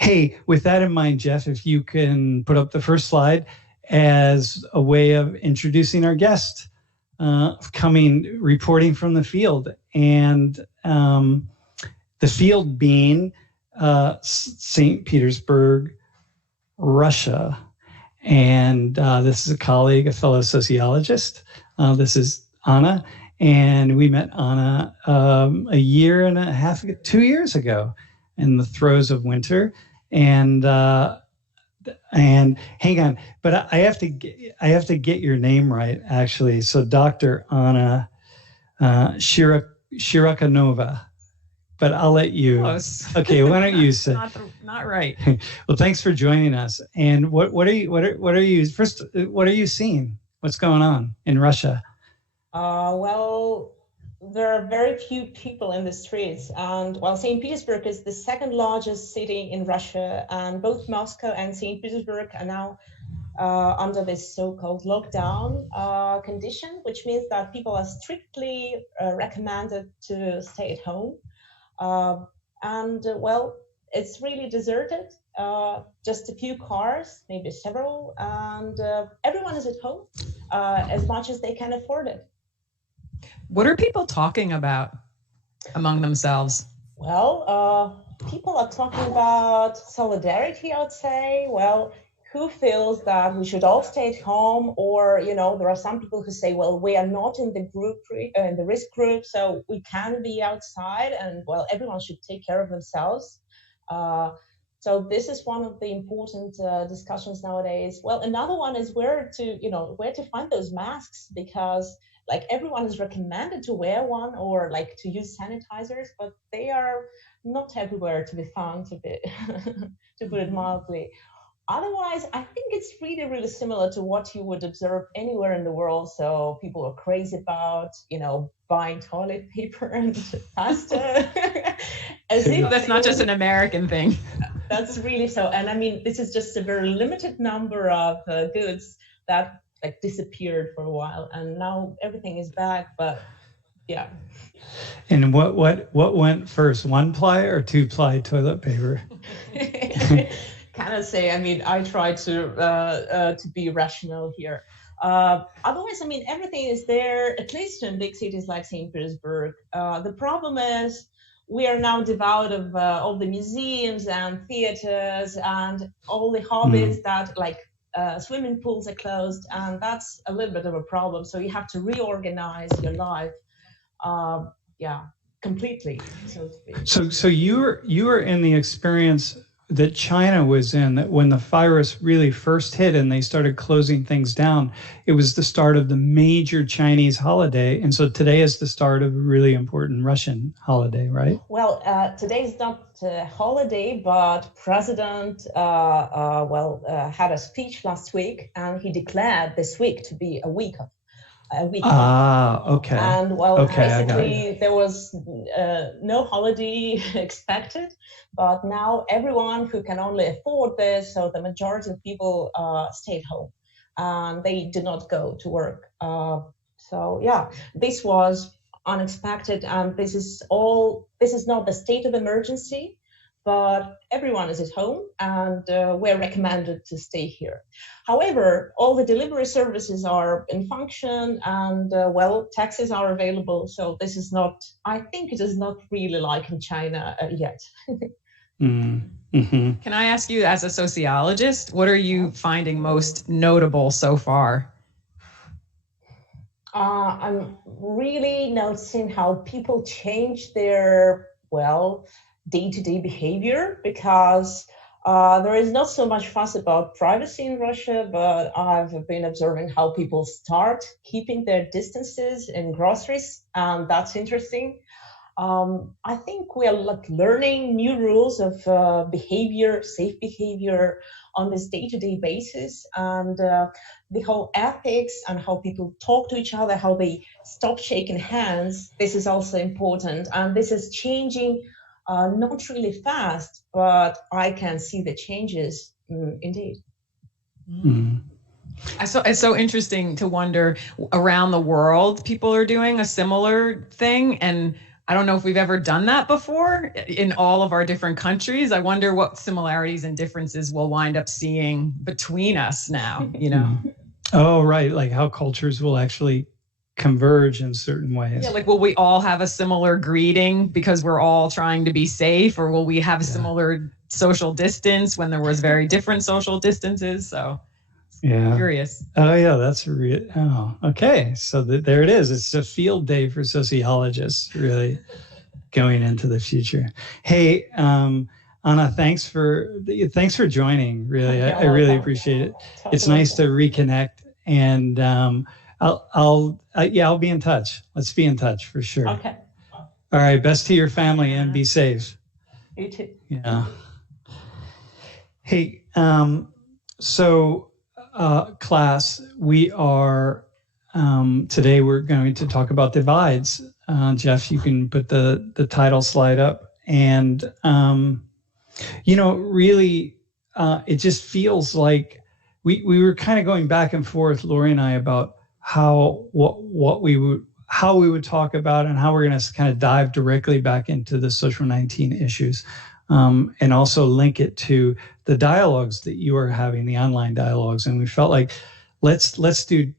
Hey, with that in mind, Jeff, if you can put up the first slide as a way of introducing our guest reporting from the field. And the field being St. Petersburg, Russia. And this is a colleague, a fellow sociologist. This is Anna. And we met Anna a year and a half, 2 years ago in the throes of winter. And hang on, but I have to get your name right, actually. So Dr. Anna Shirakanova. But I'll let you. Close. Okay, why don't you say? Not right. Well, thanks for joining us. And what are you first? What are you seeing? What's going on in Russia? Well, there are very few people in the streets, and well, St. Petersburg is the second largest city in Russia, and both Moscow and St. Petersburg are now under this so-called lockdown condition, which means that people are strictly recommended to stay at home. Well, it's really deserted, just a few cars, maybe several, and everyone is at home as much as they can afford it. What are people talking about among themselves? Well, people are talking about solidarity, I would say. Well, who feels that we should all stay at home, or there are some people who say, well, we are not in the risk group, so we can be outside, and well, everyone should take care of themselves. So this is one of the important discussions nowadays. Well, another one is where to find those masks, because like everyone is recommended to wear one or like to use sanitizers, but they are not everywhere to be found, to put it mildly. Otherwise, I think it's really, really similar to what you would observe anywhere in the world. So people are crazy about, buying toilet paper and pasta. That's not just an American thing. That's really so. And I mean, this is just a very limited number of goods that like disappeared for a while, and now everything is back. But yeah. And what went first, 1-ply or 2-ply toilet paper? Cannot say. I mean, I try to be rational here. Otherwise, I mean, everything is there, at least in big cities like St. Petersburg. The problem is we are now devoid of all the museums and theaters and all the hobbies that like swimming pools are closed, and that's a little bit of a problem. So you have to reorganize your life. Completely, so to speak. So you were in the experience that China was in, that when the virus really first hit and they started closing things down, it was the start of the major Chinese holiday. And so today is the start of a really important Russian holiday, right? Well, today is not a holiday, but President had a speech last week, and he declared this week to be a week off. Okay. And basically there was no holiday expected, but now everyone who can only afford this, so the majority of people stayed home and they did not go to work. This was unexpected, and this is not the state of emergency, but everyone is at home, and we're recommended to stay here. However, all the delivery services are in function, and taxis are available. So I think it is not really like in China yet. Mm-hmm. Can I ask you, as a sociologist, what are you finding most notable so far? I'm really noticing how people change their, day-to-day behavior, because there is not so much fuss about privacy in Russia, but I've been observing how people start keeping their distances in groceries, and that's interesting. I think we are learning new rules of safe behavior on this day-to-day basis, and the whole ethics and how people talk to each other, how they stop shaking hands. This is also important, and this is changing. Not really fast, but I can see the changes indeed. Mm. It's so interesting to wonder, around the world, people are doing a similar thing. And I don't know if we've ever done that before in all of our different countries. I wonder what similarities and differences we'll wind up seeing between us now, you know? Oh, right. Like how cultures will actually converge in certain ways. Yeah, like will we all have a similar greeting because we're all trying to be safe, or will we have similar social distance when there was very different social distances? So yeah, curious. Oh yeah, that's okay. So there it is. It's a field day for sociologists, really going into the future. Hey, Anna, thanks for joining. Really, I really appreciate it. It's nice to reconnect, and I'll be in touch. Let's be in touch for sure. Okay. All right. Best to your family and be safe. You too. Yeah. Hey, so class, we are today we're going to talk about divides. Jeff, you can put the title slide up, and really, it just feels like we were kind of going back and forth, Lori and I, about what we would talk about and how we're going to kind of dive directly back into the social 19 issues, and also link it to the dialogues that you are having, the online dialogues. And we felt like let's do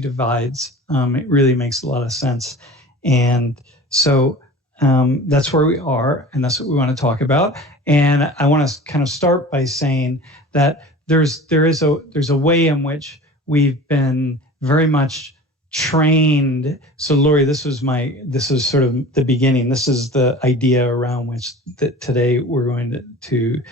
divides. It really makes a lot of sense, and so that's where we are, and that's what we want to talk about. And I want to kind of start by saying that there's a way in which we've been very much trained. So Lori, this is sort of the beginning. This is the idea around which today we're going to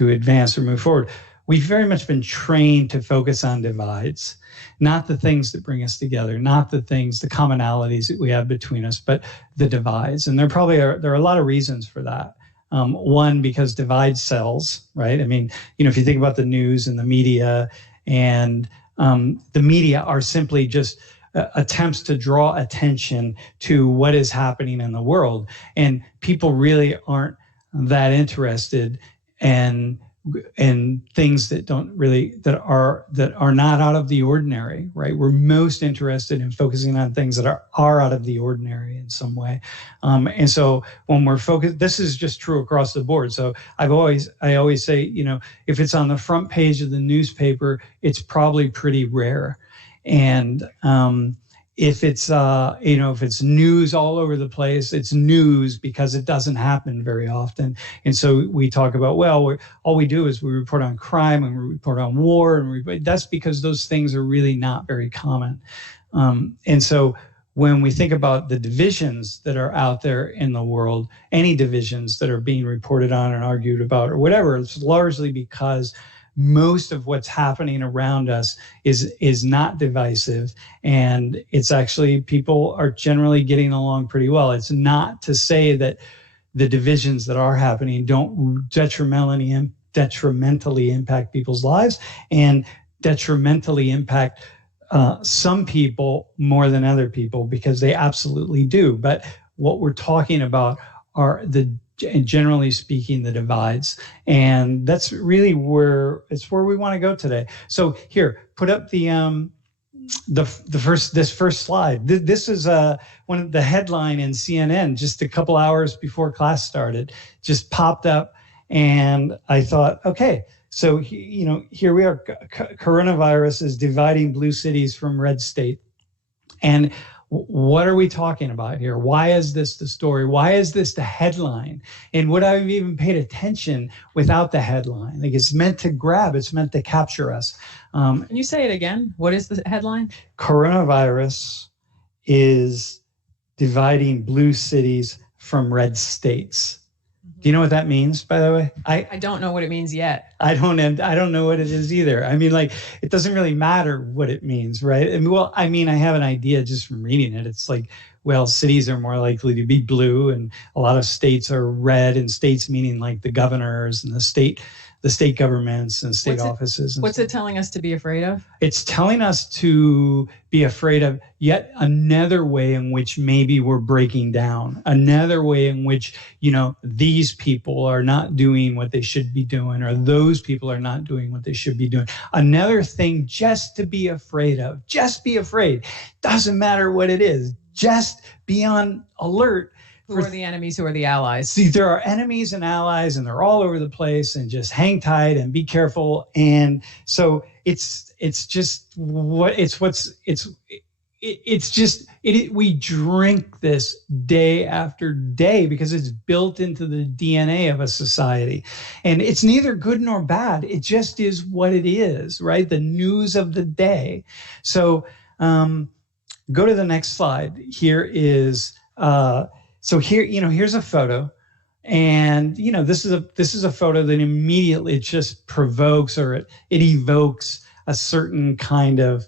advance or move forward. We've very much been trained to focus on divides, not the things that bring us together, not the commonalities that we have between us, but the divides. And there are a lot of reasons for that. One, because divide sells, right? I mean, if you think about the news and the media, and the media are simply just attempts to draw attention to what is happening in the world, and people really aren't that interested in things that are not out of the ordinary, right? We're most interested in focusing on things that are out of the ordinary in some way. And so when we're focused, this is just true across the board. So I always say, if it's on the front page of the newspaper, it's probably pretty rare. And if it's if it's news all over the place, it's news because it doesn't happen very often. And so we talk about, all we do is we report on crime and we report on war, and that's because those things are really not very common. And so when we think about the divisions that are out there in the world, any divisions that are being reported on and argued about or whatever, it's largely because most of what's happening around us is not divisive, and it's actually people are generally getting along pretty well. It's not to say that the divisions that are happening don't detrimentally impact people's lives and detrimentally impact some people more than other people, because they absolutely do. But what we're talking about are generally speaking, the divides, and that's really where we want to go today. So here, put up this first slide. This is one of the headline in CNN just a couple hours before class started, just popped up, and I thought, okay, so here we are. Coronavirus is dividing blue cities from red state, and what are we talking about here? Why is this the story? Why is this the headline? And would I have even paid attention without the headline? Like, it's meant to grab, it's meant to capture us. Can you say it again? What is the headline? Coronavirus is dividing blue cities from red states. Do you know what that means, by the way? I don't know what it means yet. I don't know what it is either. I mean, like, it doesn't really matter what it means, right? I have an idea just from reading it. It's like, cities are more likely to be blue, and a lot of states are red, and states meaning like the governors and the state governments and state offices. What's it telling us to be afraid of? It's telling us to be afraid of yet another way in which maybe we're breaking down, another way in which, these people are not doing what they should be doing, or those people are not doing what they should be doing. Another thing just to be afraid of. Just be afraid. Doesn't matter what it is. Just be on alert Who are the enemies? Who are the allies? See, there are enemies and allies, and they're all over the place. And just hang tight and be careful. And so it's just we drink this day after day because it's built into the DNA of a society, and it's neither good nor bad. It just is what it is, right? The news of the day. So go to the next slide. Here is so here, here's a photo, and this is a photo that immediately it just provokes, or it evokes a certain kind of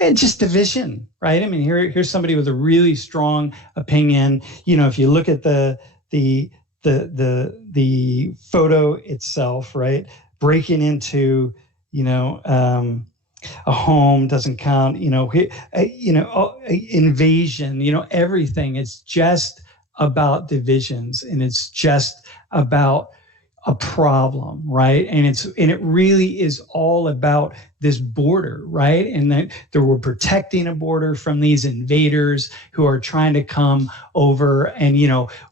and just division, right? I mean, here's somebody with a really strong opinion. If you look at the photo itself, right? Breaking into, a home doesn't count. Invasion. Everything. It's just about divisions, and it's just about a problem, right? And it really is all about this border, right? And that we're protecting a border from these invaders who are trying to come over. And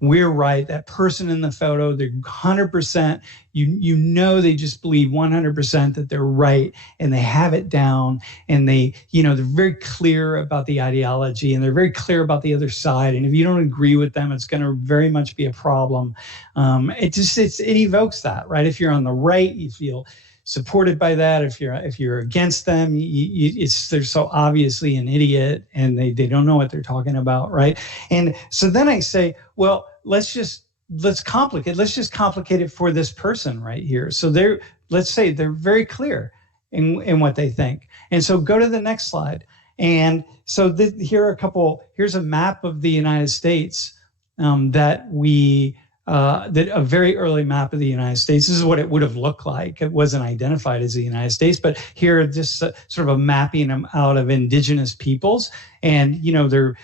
we're right. That person in the photo, they're 100%. They just believe 100% that they're right, and they have it down, and they're very clear about the ideology, and they're very clear about the other side. And if you don't agree with them, it's going to very much be a problem. It evokes that, right? If you're on the right, you feel supported by that. If you're against them, they're so obviously an idiot, and they don't know what they're talking about, right? And so then I say, well, let's just complicate it for this person right here. So let's say they're very clear in what they think. And so go to the next slide. And so here's a map of the United States that a very early map of the United States. This is what it would have looked like. It wasn't identified as the United States, but here just sort of a mapping out of indigenous peoples. And, they're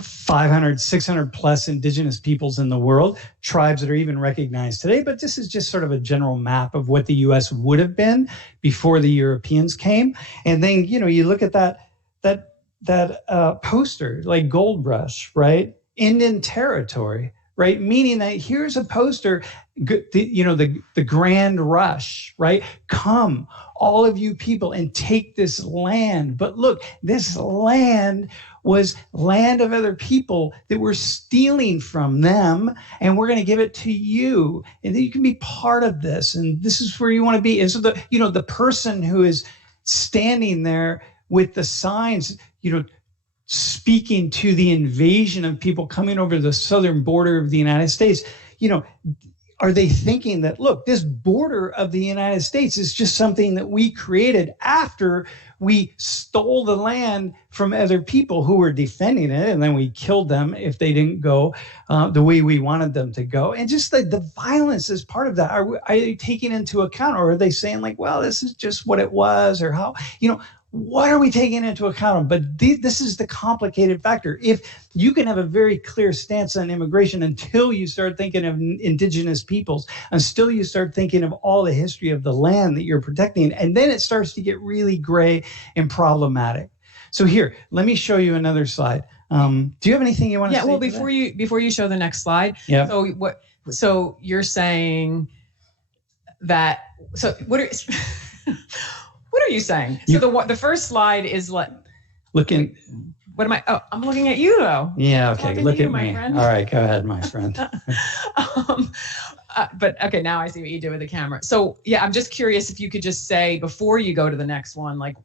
500, 600 plus indigenous peoples in the world, tribes that are even recognized today. But this is just sort of a general map of what the U.S. would have been before the Europeans came. And then, you look at that poster, like Gold Rush, right? Indian territory, right? Meaning that here's a poster, the Grand Rush, right? Come, all of you people, and take this land. But look, this land was land of other people that we're stealing from them, and we're going to give it to you, and then you can be part of this, and this is where you want to be. And so the person who is standing there with the signs, speaking to the invasion of people coming over the southern border of the United States, are they thinking that, look, this border of the United States is just something that we created after we stole the land from other people who were defending it, and then we killed them if they didn't go the way we wanted them to go? And just the violence is part of that. Are they taking into account, or are they saying like, well, this is just what it was, or how, what are we taking into account? But this is the complicated factor. If you can have a very clear stance on immigration until you start thinking of indigenous peoples, until you start thinking of all the history of the land that you're protecting, and then it starts to get really gray and problematic. So here, let me show you another slide. Do you have anything you want to say? Yeah, well, before you show the next slide. Yeah. So you're saying that, so what are what are you saying? So the first slide is looking. What am I? Oh, I'm looking at you though. Yeah. Okay. Look at me. Friend. All right. Go ahead, my friend. But okay, now I see what you do with the camera. So yeah, I'm just curious if you could just say before you go to the next one, like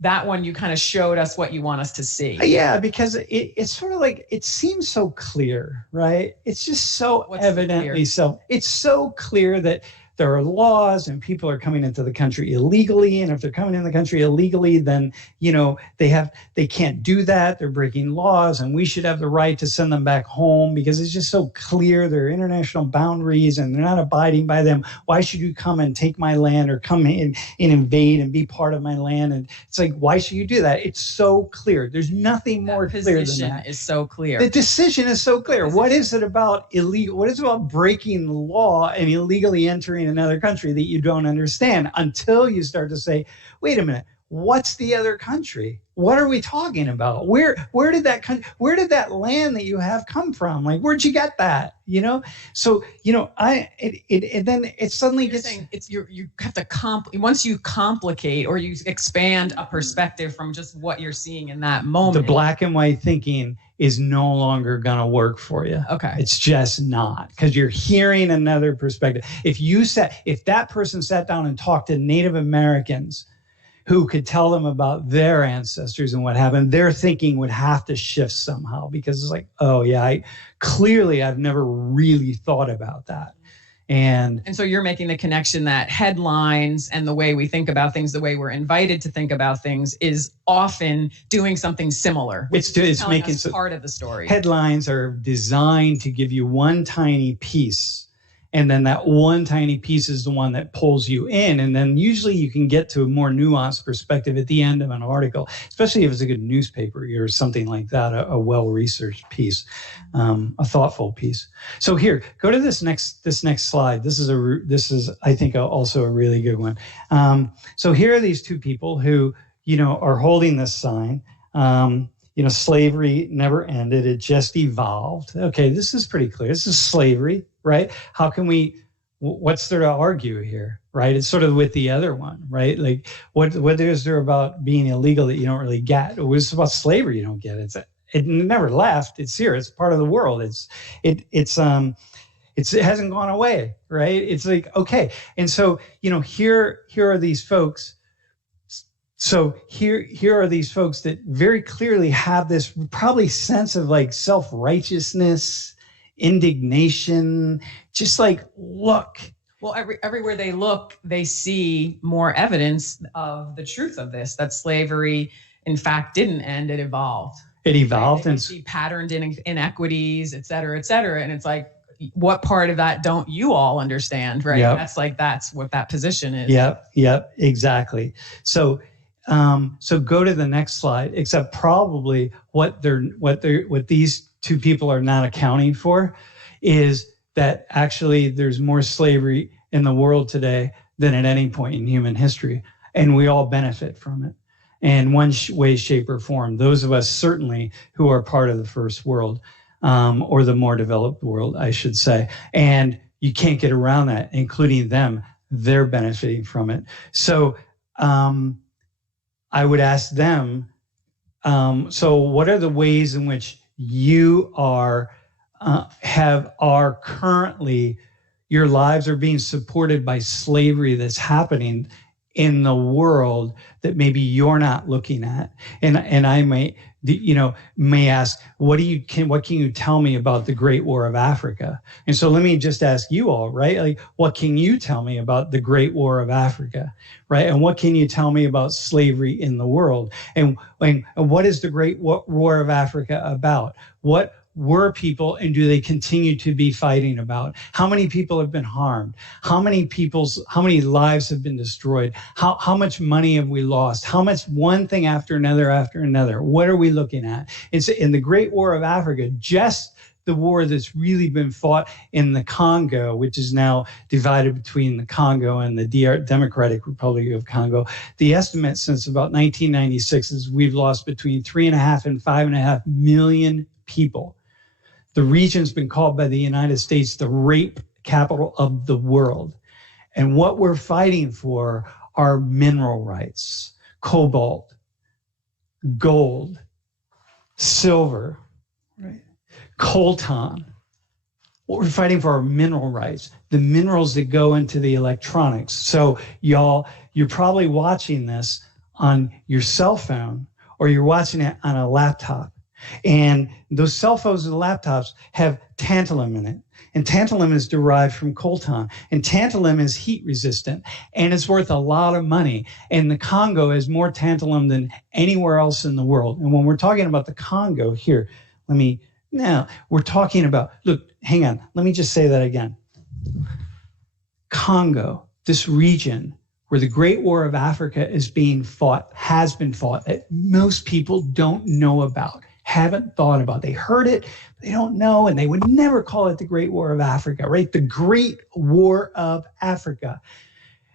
that one, you kind of showed us what you want us to see. Yeah, because it's sort of like, it seems so clear, right? It's just so evidently so. It's so clear that there are laws and people are coming into the country illegally. And if they're coming in the country illegally, then, they can't do that. They're breaking laws, and we should have the right to send them back home because it's just so clear. There are international boundaries and they're not abiding by them. Why should you come and take my land or come in and invade and be part of my land? And it's like, why should you do that? It's so clear. There's nothing more clear than that. The position is so clear. The decision is so clear. What is it about illegal? What is it about breaking the law and illegally entering another country that you don't understand until you start to say, wait a minute, what's the other country? what are we talking about? Where did that land that you have come from? Like, where'd you get that? You know? So, you know, then it suddenly You're gets saying you have to once you complicate or you expand a perspective from just what you're seeing in that moment. The black and white thinking is no longer going to work for you. Okay. It's just not, because you're hearing another perspective. If that person sat down and talked to Native Americans who could tell them about their ancestors and what happened, their thinking would have to shift somehow, because it's like, oh yeah, I've never really thought about that. And so you're making the connection that headlines and the way we think about things, the way we're invited to think about things, is often doing something similar. It's making part of the story. Headlines are designed to give you one tiny piece. And then that one tiny piece is the one that pulls you in. And then usually you can get to a more nuanced perspective at the end of an article, especially if it's a good newspaper or something like that, a well-researched piece, a thoughtful piece. So here, go to this next slide. This is I think also a really good one. So here are these two people who, you know, are holding this sign. You know, slavery never ended. It just evolved. Okay, this is pretty clear. This is slavery, right? What's there to argue here, right? It's sort of with the other one, right? Like, what is there about being illegal that you don't really get? It was about slavery you don't get. It never left. It's here. It's part of the world. It hasn't gone away, right? It's like, okay. And so, you know, here are these folks. So here are these folks that very clearly have this probably sense of like self-righteousness, indignation, just like, look. Well, everywhere they look, they see more evidence of the truth of this, that slavery, in fact, didn't end, it evolved. It evolved. Right? And see patterned inequities, et cetera, et cetera. And it's like, what part of that don't you all understand, right? Yep. That's what that position is. Yep, exactly. So go to the next slide, except probably what these two people are not accounting for is that actually there's more slavery in the world today than at any point in human history. And we all benefit from it in one way, shape, or form. Those of us certainly who are part of the first world, or the more developed world, I should say. And you can't get around that, including them. They're benefiting from it. So, I would ask them, so what are the ways in which you are currently, your lives are being supported by slavery that's happening in the world that maybe you're not looking at? And I may ask, what can you tell me about the Great War of Africa? And so let me just ask you all, right? Like, what can you tell me about the Great War of Africa, right? And what can you tell me about slavery in the world? And what is the Great War of Africa about? What were people, and do they continue to be fighting about? How many people have been harmed? How many lives have been destroyed? How much money have we lost? How much, one thing after another? What are we looking at? It's in the Great War of Africa, just the war that's really been fought in the Congo, which is now divided between the Congo and the Democratic Republic of Congo. The estimate since about 1996 is we've lost between 3.5 and 5.5 million people. The region's been called by the United States the rape capital of the world. And what we're fighting for are mineral rights, cobalt, gold, silver, right? Coltan. What we're fighting for are mineral rights, the minerals that go into the electronics. So y'all, you're probably watching this on your cell phone, or you're watching it on a laptop. And those cell phones and laptops have tantalum in it. And tantalum is derived from coltan. And tantalum is heat resistant. And it's worth a lot of money. And the Congo has more tantalum than anywhere else in the world. And when we're talking about the Congo here, we're talking about, look, hang on. Let me just say that again. Congo, this region where the Great War of Africa has been fought, that most people don't know about, haven't thought about. They heard it, they don't know, and they would never call it the Great War of Africa, right? The Great War of Africa.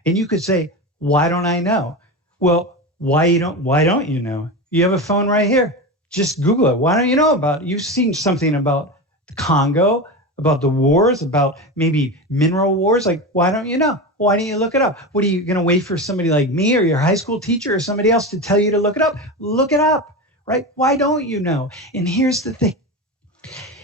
And you could say, why don't I know? Well, why don't you know? You have a phone right here. Just Google it. Why don't you know about it? You've seen something about the Congo, about the wars, about maybe mineral wars. Like, why don't you know? Why don't you look it up? What are you going to wait for somebody like me or your high school teacher or somebody else to tell you to look it up? Look it up, right? Why don't you know? And here's the thing.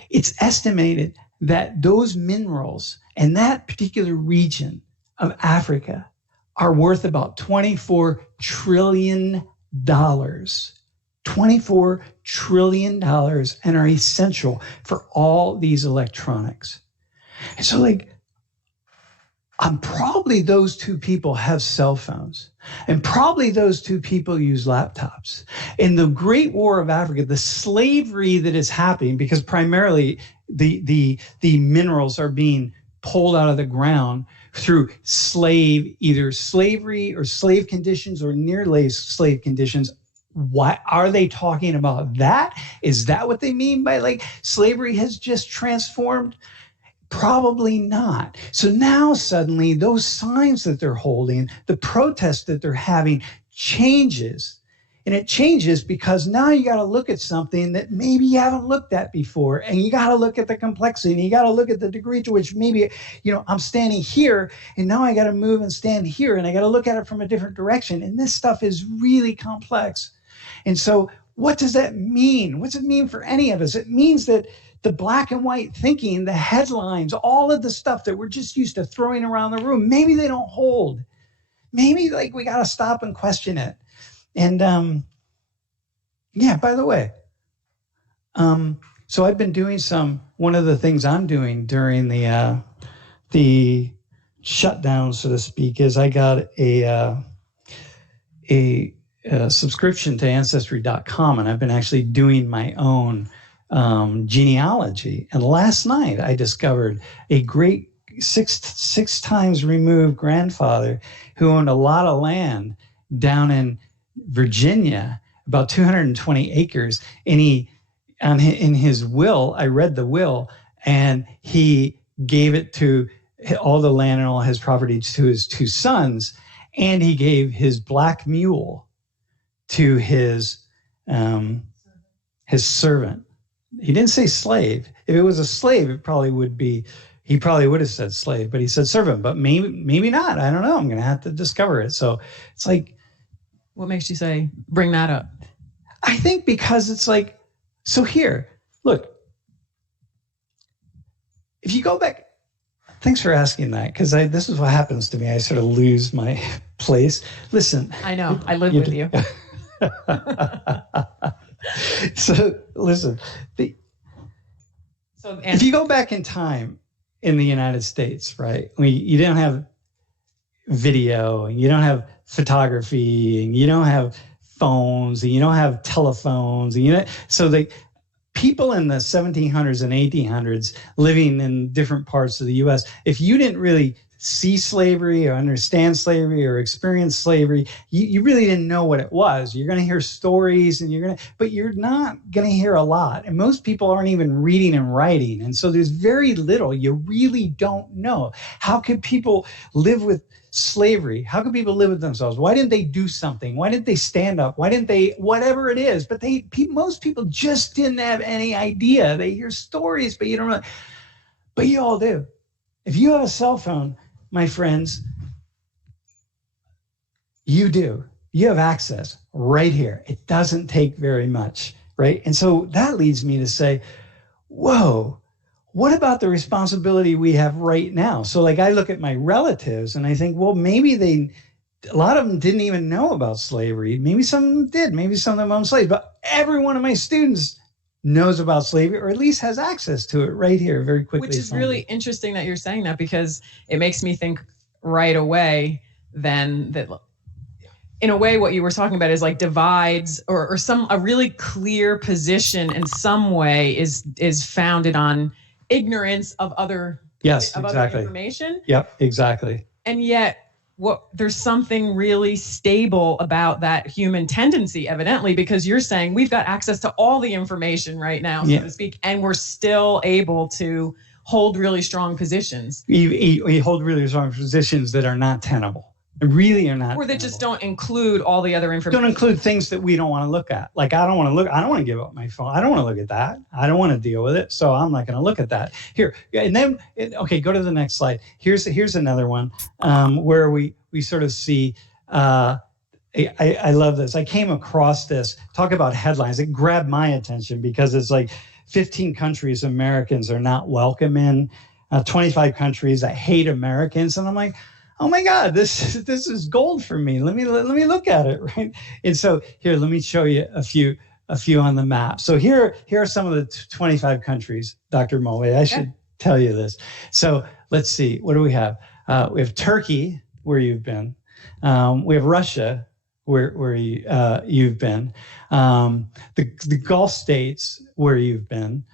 It's estimated that those minerals and that particular region of Africa are worth about $24 trillion. $24 trillion and are essential for all these electronics. And so probably those two people have cell phones, and probably those two people use laptops. In the Great War of Africa, the slavery that is happening, because primarily the minerals are being pulled out of the ground through either slavery or slave conditions or near slave conditions. Why are they talking about that? Is that what they mean by slavery has just transformed? Probably not. So now suddenly those signs that they're holding, the protest that they're having changes. And it changes because now you got to look at something that maybe you haven't looked at before. And you got to look at the complexity, and you got to look at the degree to which maybe, I'm standing here and now I got to move and stand here, and I got to look at it from a different direction. And this stuff is really complex. And so what does that mean? What's it mean for any of us? It means that the black and white thinking, the headlines, all of the stuff that we're just used to throwing around the room, maybe they don't hold. Maybe we got to stop and question it. And by the way, so I've been doing one of the things I'm doing during the shutdown, so to speak, is I got a subscription to Ancestry.com, and I've been actually doing my own genealogy. And last night I discovered a great six times removed grandfather who owned a lot of land down in Virginia, about 220 acres. And in his will, I read the will, and he gave it to all the land and all his property to his two sons, and he gave his black mule to his servant. He didn't say slave. If it was a slave, he probably would have said slave, but he said servant, but maybe not. I don't know. I'm going to have to discover it. So it's what makes you say, bring that up? I think because it's so here, look, if you go back, thanks for asking that, because this is what happens to me. I sort of lose my place. Listen. I know. I live with you. So listen, if you go back in time in the United States, right? You don't have video, and you don't have photography, and you don't have phones, and you don't have telephones, and so the people in the 1700s and 1800s living in different parts of the U.S., if you didn't really see slavery or understand slavery or experience slavery, you really didn't know what it was. You're going to hear stories, but you're not going to hear a lot. And most people aren't even reading and writing. And so there's very little. You really don't know. How could people live with slavery? How could people live with themselves? Why didn't they do something? Why didn't they stand up? Why didn't they, whatever it is? But most people just didn't have any idea. They hear stories, but you don't know. But you all do. If you have a cell phone, my friends, you do. You have access right here. It doesn't take very much, right? And so that leads me to say, whoa, what about the responsibility we have right now? So I look at my relatives and I think, well, maybe a lot of them didn't even know about slavery. Maybe some of them did. Maybe some of them owned slaves. But every one of my students knows about slavery, or at least has access to it right here very quickly. Which is really interesting that you're saying that, because it makes me think right away then that in a way what you were talking about is divides or a really clear position in some way is founded on ignorance of other other information. Yep, exactly. And yet there's something really stable about that human tendency, evidently, because you're saying we've got access to all the information right now, so to speak, and we're still able to hold really strong positions. We hold really strong positions that are not tenable. really are not. Or that just don't include all the other information. Don't include things that we don't want to look at. Like I don't want to give up my phone. I don't want to look at that. I don't want to deal with it. So I'm not going to look at that. Here, and then, okay, go to the next slide. Here's another one where we sort of see, I love this. I came across this, talk about headlines. It grabbed my attention because it's like 15 countries Americans are not welcome in, 25 countries that hate Americans. And I'm like, oh my God, this is gold for me. Let me look at it, right? And so here, let me show you a few on the map. So here are some of the 25 countries, Dr. Mulvey. I should tell you this. So let's see, what do we have? We have Turkey, where you've been. We have Russia, where you've been. The Gulf states, where you've been.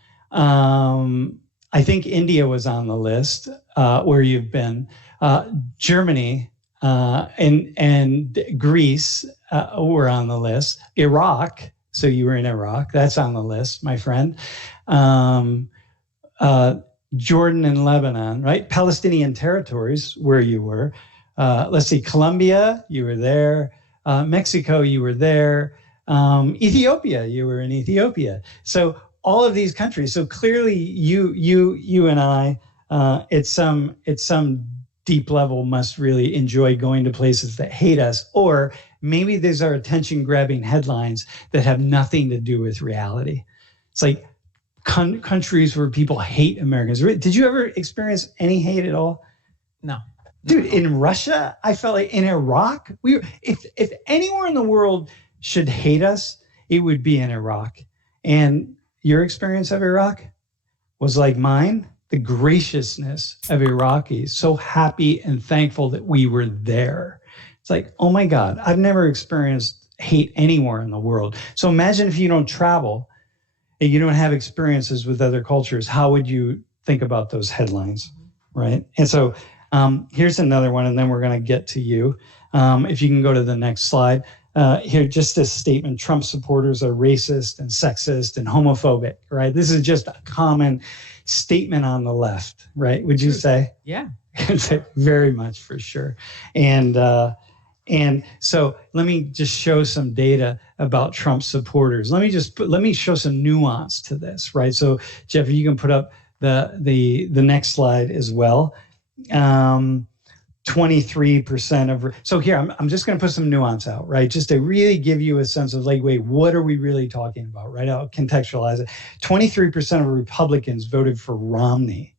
I think India was on the list, where you've been. Germany and Greece were on the list. Iraq, so you were in Iraq. That's on the list, my friend. Jordan and Lebanon, right? Palestinian territories, where you were. Let's see, Colombia, you were there. Mexico, you were there. Ethiopia, you were in Ethiopia. So all of these countries. So clearly, you and I, at some deep level, must really enjoy going to places that hate us, or maybe these are attention-grabbing headlines that have nothing to do with reality. It's like countries where people hate Americans. Did you ever experience any hate at all? No. Dude, in Russia, I felt like in Iraq, if anywhere in the world should hate us, it would be in Iraq. And your experience of Iraq was like mine. The graciousness of Iraqis, so happy and thankful that we were there. It's like, oh my God, I've never experienced hate anywhere in the world. So imagine if you don't travel and you don't have experiences with other cultures, how would you think about those headlines, right? And so here's another one, and then we're going to get to you. If you can go to the next slide. Here, just this statement: Trump supporters are racist and sexist and homophobic, right? This is just a common statement on the left, right? Would you say? Yeah. Very much, for sure. And so let me just show some data about Trump supporters. Let me show some nuance to this, right? So Jeff, you can put up the next slide as well. 23% of, so here, I'm just going to put some nuance out, right? Just to really give you a sense of like, wait, what are we really talking about, right? I'll contextualize it. 23% of Republicans voted for Romney,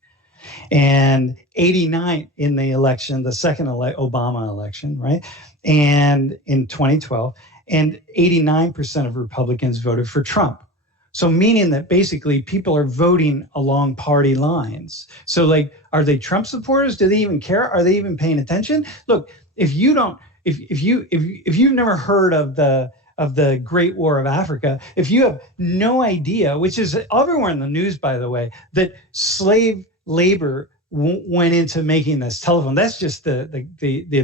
and 89 in the election, the second Obama election, right? And in 2012, and 89% of Republicans voted for Trump. So meaning that basically people are voting along party lines. So like, are they Trump supporters? Do they even care? Are they even paying attention? Look, if you've never heard of the Great War of Africa, if you have no idea, which is everywhere in the news, by the way, that slave labor went into making this telephone. That's just the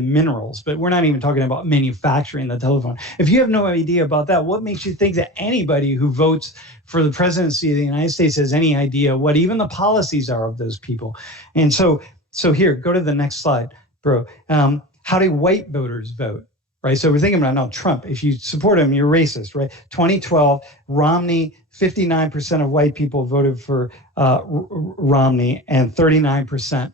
minerals, but we're not even talking about manufacturing the telephone. If you have no idea about that, what makes you think that anybody who votes for the presidency of the United States has any idea what even the policies are of those people? And so here, go to the next slide, bro. How do white voters vote? Right. So we're thinking about now Trump. If you support him, you're racist, right? 2012, Romney, 59% of white people voted for Romney, and 39%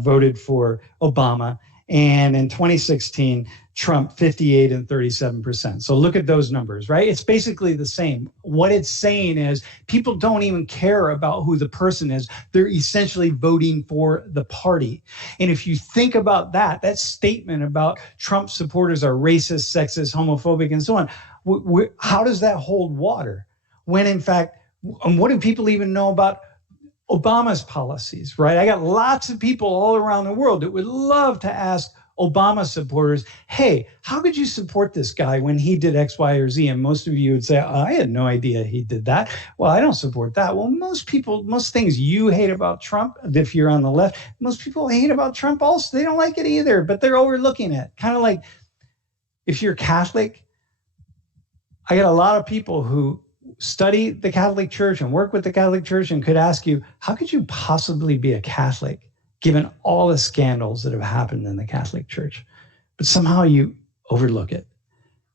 voted for Obama. And in 2016, Trump, 58 and 37%. So look at those numbers, right? It's basically the same. What it's saying is people don't even care about who the person is. They're essentially voting for the party. And if you think about that statement about Trump supporters are racist, sexist, homophobic, and so on, how does that hold water? When in fact, what do people even know about Obama's policies, right? I got lots of people all around the world that would love to ask Obama supporters, hey, how could you support this guy when he did X, Y, or Z? And most of you would say, I had no idea he did that. Well, I don't support that. Well, most things you hate about Trump, if you're on the left, most people hate about Trump also. They don't like it either, but they're overlooking it. Kind of like if you're Catholic, I got a lot of people who study the Catholic Church and work with the Catholic Church and could ask you, how could you possibly be a Catholic given all the scandals that have happened in the Catholic Church? but somehow you overlook it.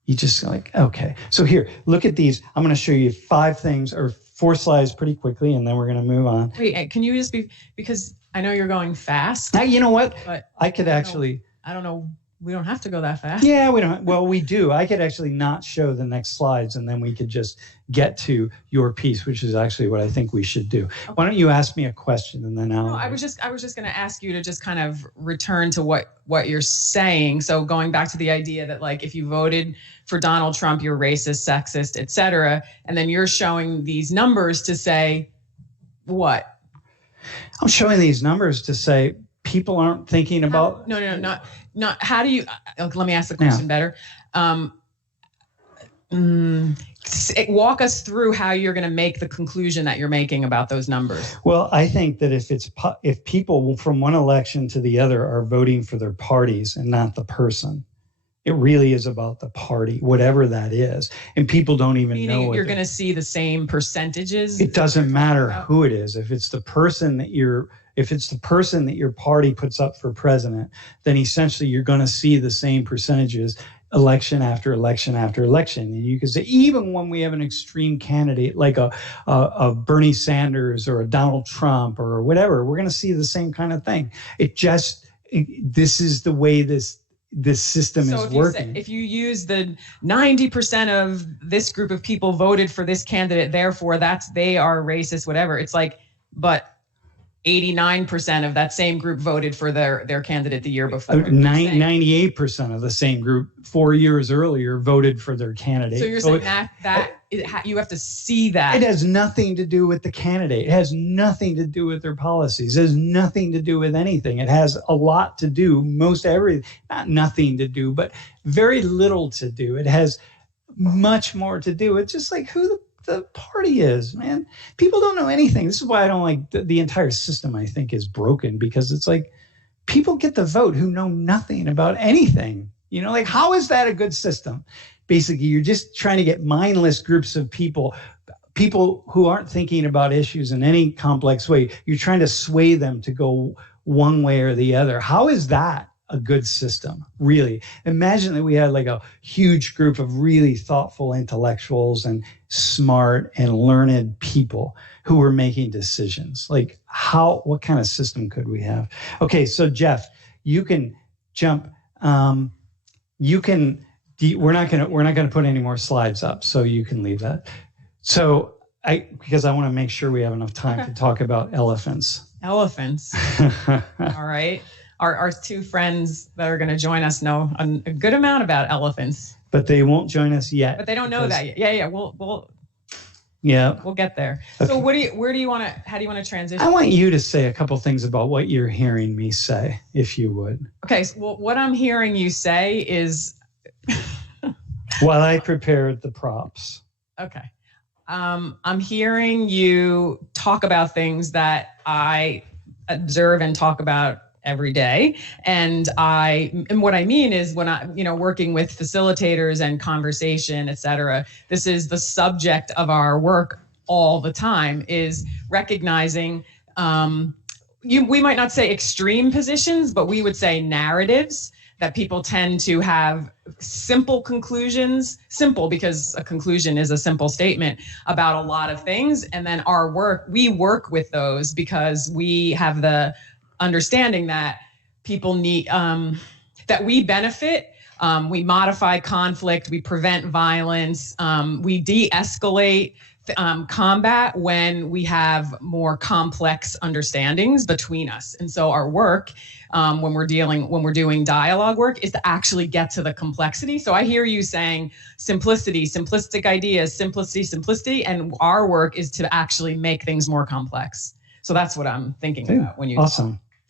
You just like, okay. So here, look at these. I'm going to show you 5 things or 4 slides pretty quickly, and then we're going to move on. Wait, can you just be, because I know you're going fast. Now, you know what? But I could actually. I don't know. We don't have to go that fast. Yeah, we don't. Well, we do. I could actually not show the next slides, and then we could just get to your piece, which is actually what I think we should do. Okay. Why don't you ask me a question, and then I'll. No, I was just going to ask you to just kind of return to what you're saying. So going back to the idea that, like, if you voted for Donald Trump, you're racist, sexist, et cetera, and then you're showing these numbers to say what? I'm showing these numbers to say people aren't thinking about. No, not how do you, let me ask the question better. Walk us through how you're going to make the conclusion that you're making about those numbers. Well, I think that if people from one election to the other are voting for their parties and not the person, it really is about the party, whatever that is. And people don't even know. Meaning you're going to see the same percentages? It doesn't matter who it is. If it's the person that your party puts up for president, then essentially you're going to see the same percentages election after election after election. And you can say, even when we have an extreme candidate like a Bernie Sanders or a Donald Trump or whatever, we're going to see the same kind of thing. This is the way this system is working. If you use the 90% of this group of people voted for this candidate, therefore they are racist, whatever. It's like, but 89% of that same group voted for their candidate the year before. 98% of the same group 4 years earlier voted for their candidate. So you're saying that you have to see that. It has nothing to do with the candidate. It has nothing to do with their policies. It has nothing to do with anything. It has a lot to do, not nothing to do, but very little to do. It has much more to do. It's just like who the party is, man. People don't know anything. This is why I don't like the entire system. I think is broken because it's like people get the vote who know nothing about anything. Like how is that a good system? Basically, you're just trying to get mindless groups of people who aren't thinking about issues in any complex way. You're trying to sway them to go one way or the other. How is that a good system? Really? Imagine that we had like a huge group of really thoughtful intellectuals and smart and learned people who were making decisions. Like what kind of system could we have? Okay, so Jeff, you can jump. We're not gonna put any more slides up, so you can leave that. So because I want to make sure we have enough time to talk about elephants. Elephants. All right. Our 2 friends that are going to join us know a good amount about elephants. But they won't join us yet. But they don't know that yet. Yeah. We'll get there. Okay. So how do you want to transition? I want you to say a couple things about what you're hearing me say, if you would. Okay. So what I'm hearing you say is. While I prepared the props. Okay. I'm hearing you talk about things that I observe and talk about every day. And what I mean is when working with facilitators and conversation, et cetera, this is the subject of our work all the time, is recognizing, we might not say extreme positions, but we would say narratives that people tend to have simple conclusions, simple because a conclusion is a simple statement about a lot of things. And then we work with those because we have the understanding that people need, that we benefit, we modify conflict, we prevent violence, we de-escalate combat when we have more complex understandings between us. And so our work, when we're doing dialogue work, is to actually get to the complexity. So I hear you saying simplicity, simplistic ideas, simplicity, and our work is to actually make things more complex. So that's what I'm thinking about when you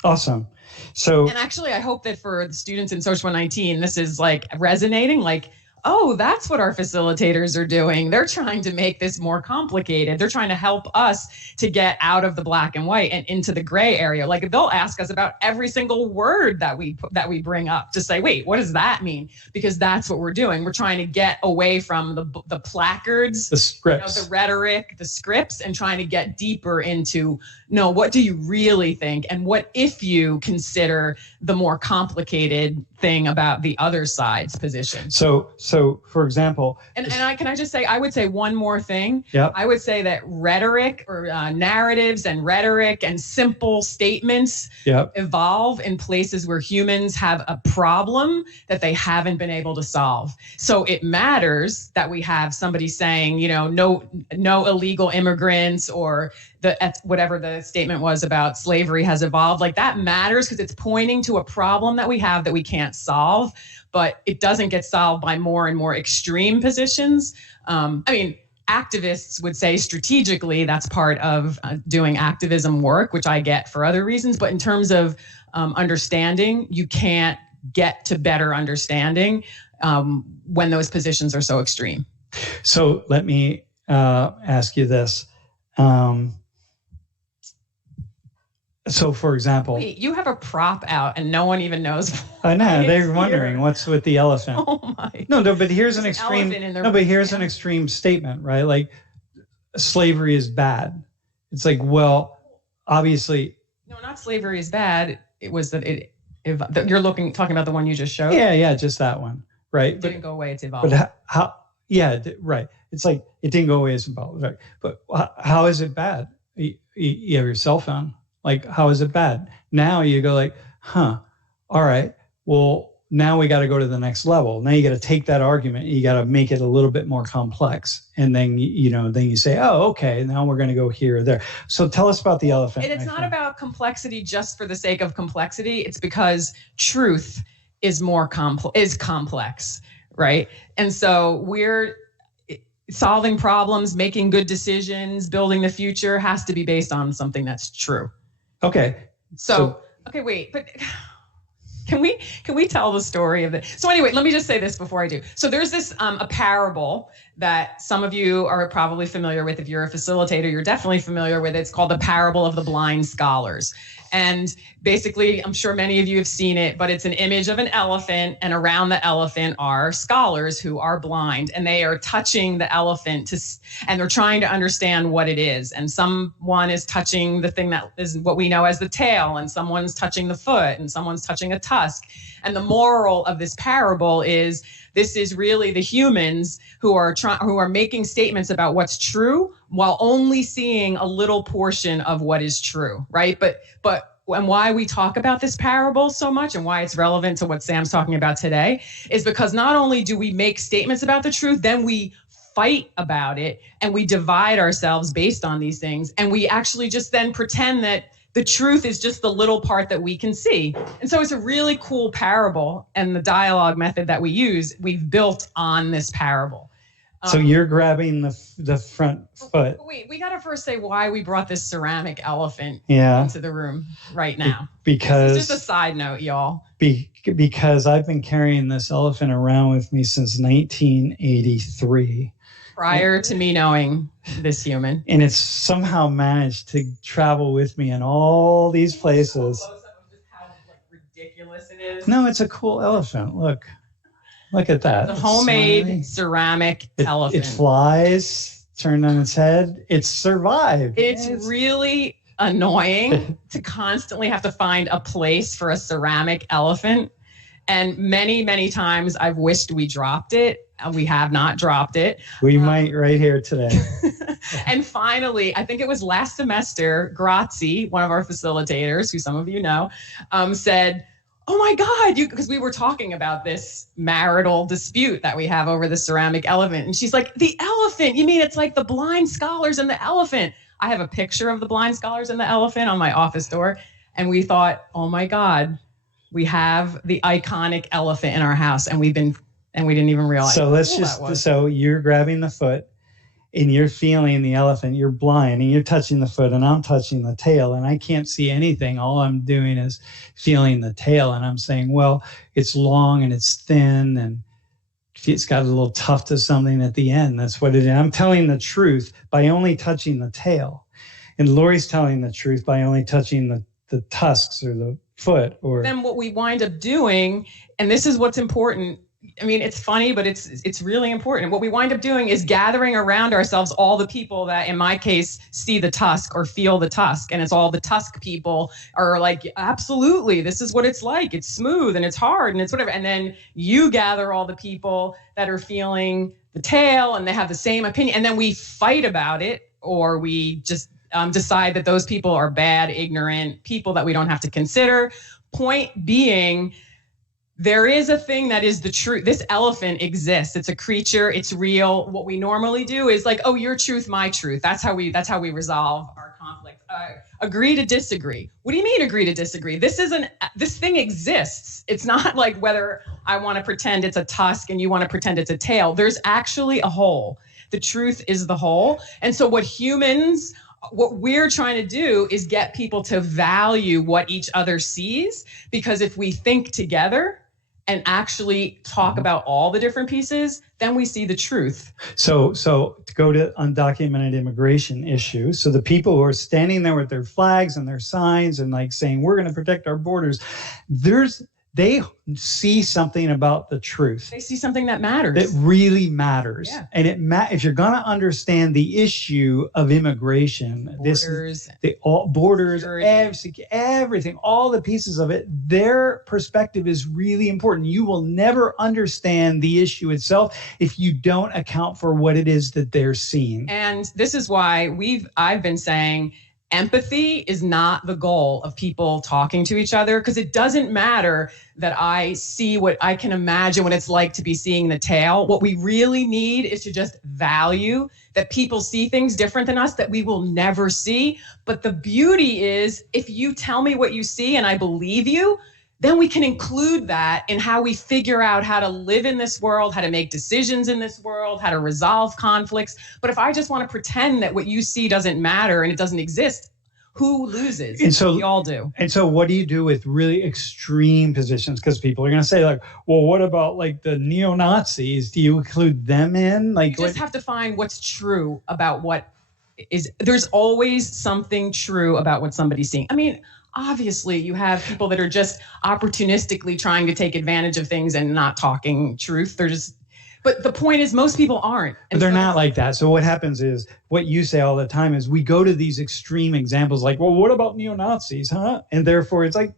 Awesome. So, and actually, I hope that for the students in Social 119, this is like resonating. Like oh, that's what our facilitators are doing. They're trying to make this more complicated. They're trying to help us to get out of the black and white and into the gray area. Like they'll ask us about every single word that we bring up to say, wait, what does that mean? Because that's what we're doing. We're trying to get away from the placards, the scripts, the rhetoric, the scripts, and trying to get deeper into, no, what do you really think? And what if you consider the more complicated thing about the other side's position? So for example, can I just say, I would say one more thing. Yep. I would say that rhetoric or narratives and rhetoric and simple statements evolve in places where humans have a problem that they haven't been able to solve. So it matters that we have somebody saying, no illegal immigrants, or whatever the statement was about slavery has evolved. Like that matters because it's pointing to a problem that we have that we can't solve, but it doesn't get solved by more and more extreme positions. Activists would say strategically that's part of doing activism work, which I get for other reasons. But in terms of understanding, you can't get to better understanding when those positions are so extreme. So let me ask you this. So, for example, wait, you have a prop out and no one even knows. I know they're wondering what's with the elephant. Oh my! No, but here's an extreme. No, but here's an extreme statement, right? Like, slavery is bad. It's like, well, obviously. No, not slavery is bad. It was that you're talking about the one you just showed. Yeah, just that one, right? It didn't go away. It's evolved. But how? Yeah, right. It's like it didn't go away. It's evolved, right? But how is it bad? You have your cell phone. Like, how is it bad? Now you go like, all right, well, now we got to go to the next level. Now you got to take that argument, you got to make it a little bit more complex. And then, then you say, oh, okay, now we're going to go here or there. So tell us about the elephant. And it's not about complexity just for the sake of complexity. It's because truth is complex, right? And so we're solving problems, making good decisions, building the future has to be based on something that's true. Okay. Okay, wait, but can we tell the story of it? So anyway, let me just say this before I do. So there's this a parable that some of you are probably familiar with. If you're a facilitator, you're definitely familiar with it. It's called the parable of the blind scholars. And basically, I'm sure many of you have seen it, but it's an image of an elephant, and around the elephant are scholars who are blind, and they are touching the elephant and they're trying to understand what it is. And someone is touching the thing that is what we know as the tail, and someone's touching the foot, and someone's touching a tusk. And the moral of this parable is this is really the humans who are making statements about what's true while only seeing a little portion of what is true, right? But and why we talk about this parable so much and why it's relevant to what Sam's talking about today is because not only do we make statements about the truth, then we fight about it and we divide ourselves based on these things. And we actually just then pretend that the truth is just the little part that we can see. And so it's a really cool parable, and the dialogue method that we've built on this parable. So you're grabbing the front foot. Wait, we got to first say why we brought this ceramic elephant into the room right now. Because it's just a side note, y'all. Because I've been carrying this elephant around with me since 1983. Prior to me knowing this human. And it's somehow managed to travel with me in all these places. Just how ridiculous it is. No, it's a cool elephant. Look at that. The homemade ceramic elephant. It flies, turned on its head. It's survived. It's really annoying to constantly have to find a place for a ceramic elephant. And many, many times I've wished we dropped it. We have not dropped it. We might right here today. And finally, I think it was last semester, Grazi, one of our facilitators, who some of you know, said, oh my God, because we were talking about this marital dispute that we have over the ceramic elephant. And she's like, the elephant? You mean it's like the blind scholars and the elephant? I have a picture of the blind scholars and the elephant on my office door. And we thought, oh my God, we have the iconic elephant in our house, and we didn't even realize. So so you're grabbing the foot and you're feeling the elephant, you're blind and you're touching the foot and I'm touching the tail and I can't see anything. All I'm doing is feeling the tail and I'm saying, well, it's long and it's thin and it's got a little tuft of something at the end. That's what it is. I'm telling the truth by only touching the tail. And Lori's telling the truth by only touching the tusks or the foot. Or then what we wind up doing, and this is what's important. I mean, it's funny, but it's really important. What we wind up doing is gathering around ourselves all the people that, in my case, see the tusk or feel the tusk. And it's all the tusk people are like, absolutely, this is what it's like. It's smooth and it's hard and it's whatever. And then you gather all the people that are feeling the tail and they have the same opinion. And then we fight about it, or we just decide that those people are bad, ignorant people that we don't have to consider. Point being, there is a thing that is the truth. This elephant exists. It's a creature. It's real. What we normally do is like, oh, your truth, my truth. That's how we resolve our conflict. Agree to disagree. What do you mean agree to disagree? This thing exists. It's not like whether I want to pretend it's a tusk and you want to pretend it's a tail. There's actually a whole. The truth is the whole. And so what we're trying to do is get people to value what each other sees, because if we think together and actually talk about all the different pieces, then we see the truth. So to go to undocumented immigration issue, so the people who are standing there with their flags and their signs and like saying, we're going to protect our borders, they see something about the truth. They see something that matters. That really matters. Yeah. And if you're going to understand the issue of immigration, borders, everything, all the pieces of it, their perspective is really important. You will never understand the issue itself if you don't account for what it is that they're seeing. And this is why I've been saying, empathy is not the goal of people talking to each other, because it doesn't matter that I see what I can imagine what it's like to be seeing the tail. What we really need is to just value that people see things different than us that we will never see. But the beauty is, if you tell me what you see and I believe you, then we can include that in how we figure out how to live in this world, how to make decisions in this world, how to resolve conflicts. But if I just want to pretend that what you see doesn't matter and it doesn't exist, who loses? And so we all do. And so what do you do with really extreme positions? Because people are going to say like, well, what about like the neo-Nazis? Do you include them in? Like, you just have to find what's true about what is. There's always something true about what somebody's seeing. I mean, obviously, you have people that are just opportunistically trying to take advantage of things and not talking truth. But the point is, most people aren't. But they're not like that. So what happens is, what you say all the time is, we go to these extreme examples like, well, what about neo-Nazis, huh? And therefore it's like,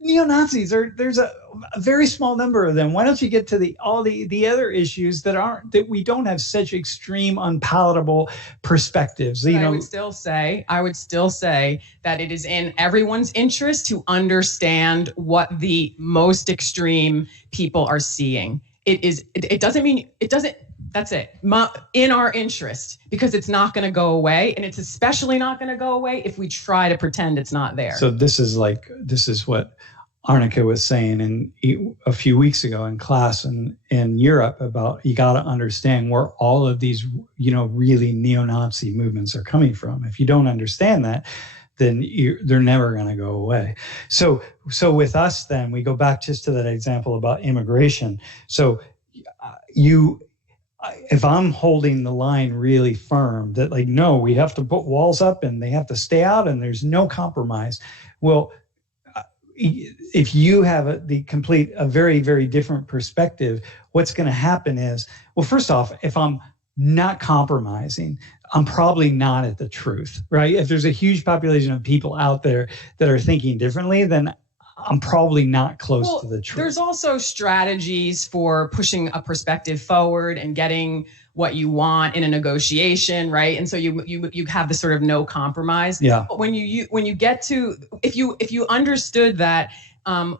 neo-Nazis there's a very small number of them. Why don't you get to all the other issues that we don't have such extreme, unpalatable perspectives? I would still say that it is in everyone's interest to understand what the most extreme people are seeing. That's it. In our interest, because it's not going to go away. And it's especially not going to go away if we try to pretend it's not there. So this is what Arnica was saying a few weeks ago in class in Europe about, you got to understand where all of these, really neo-Nazi movements are coming from. If you don't understand that, then they're never going to go away. So with us, then we go back just to that example about immigration. So if I'm holding the line really firm that like, no, we have to put walls up and they have to stay out and there's no compromise. Well, if you have a very, very different perspective, what's going to happen is, well, first off, if I'm not compromising, I'm probably not at the truth, right? If there's a huge population of people out there that are thinking differently, then I'm probably not close to the truth. There's also strategies for pushing a perspective forward and getting what you want in a negotiation, right? And so you have this sort of no compromise. Yeah. But when you get to, if you understood that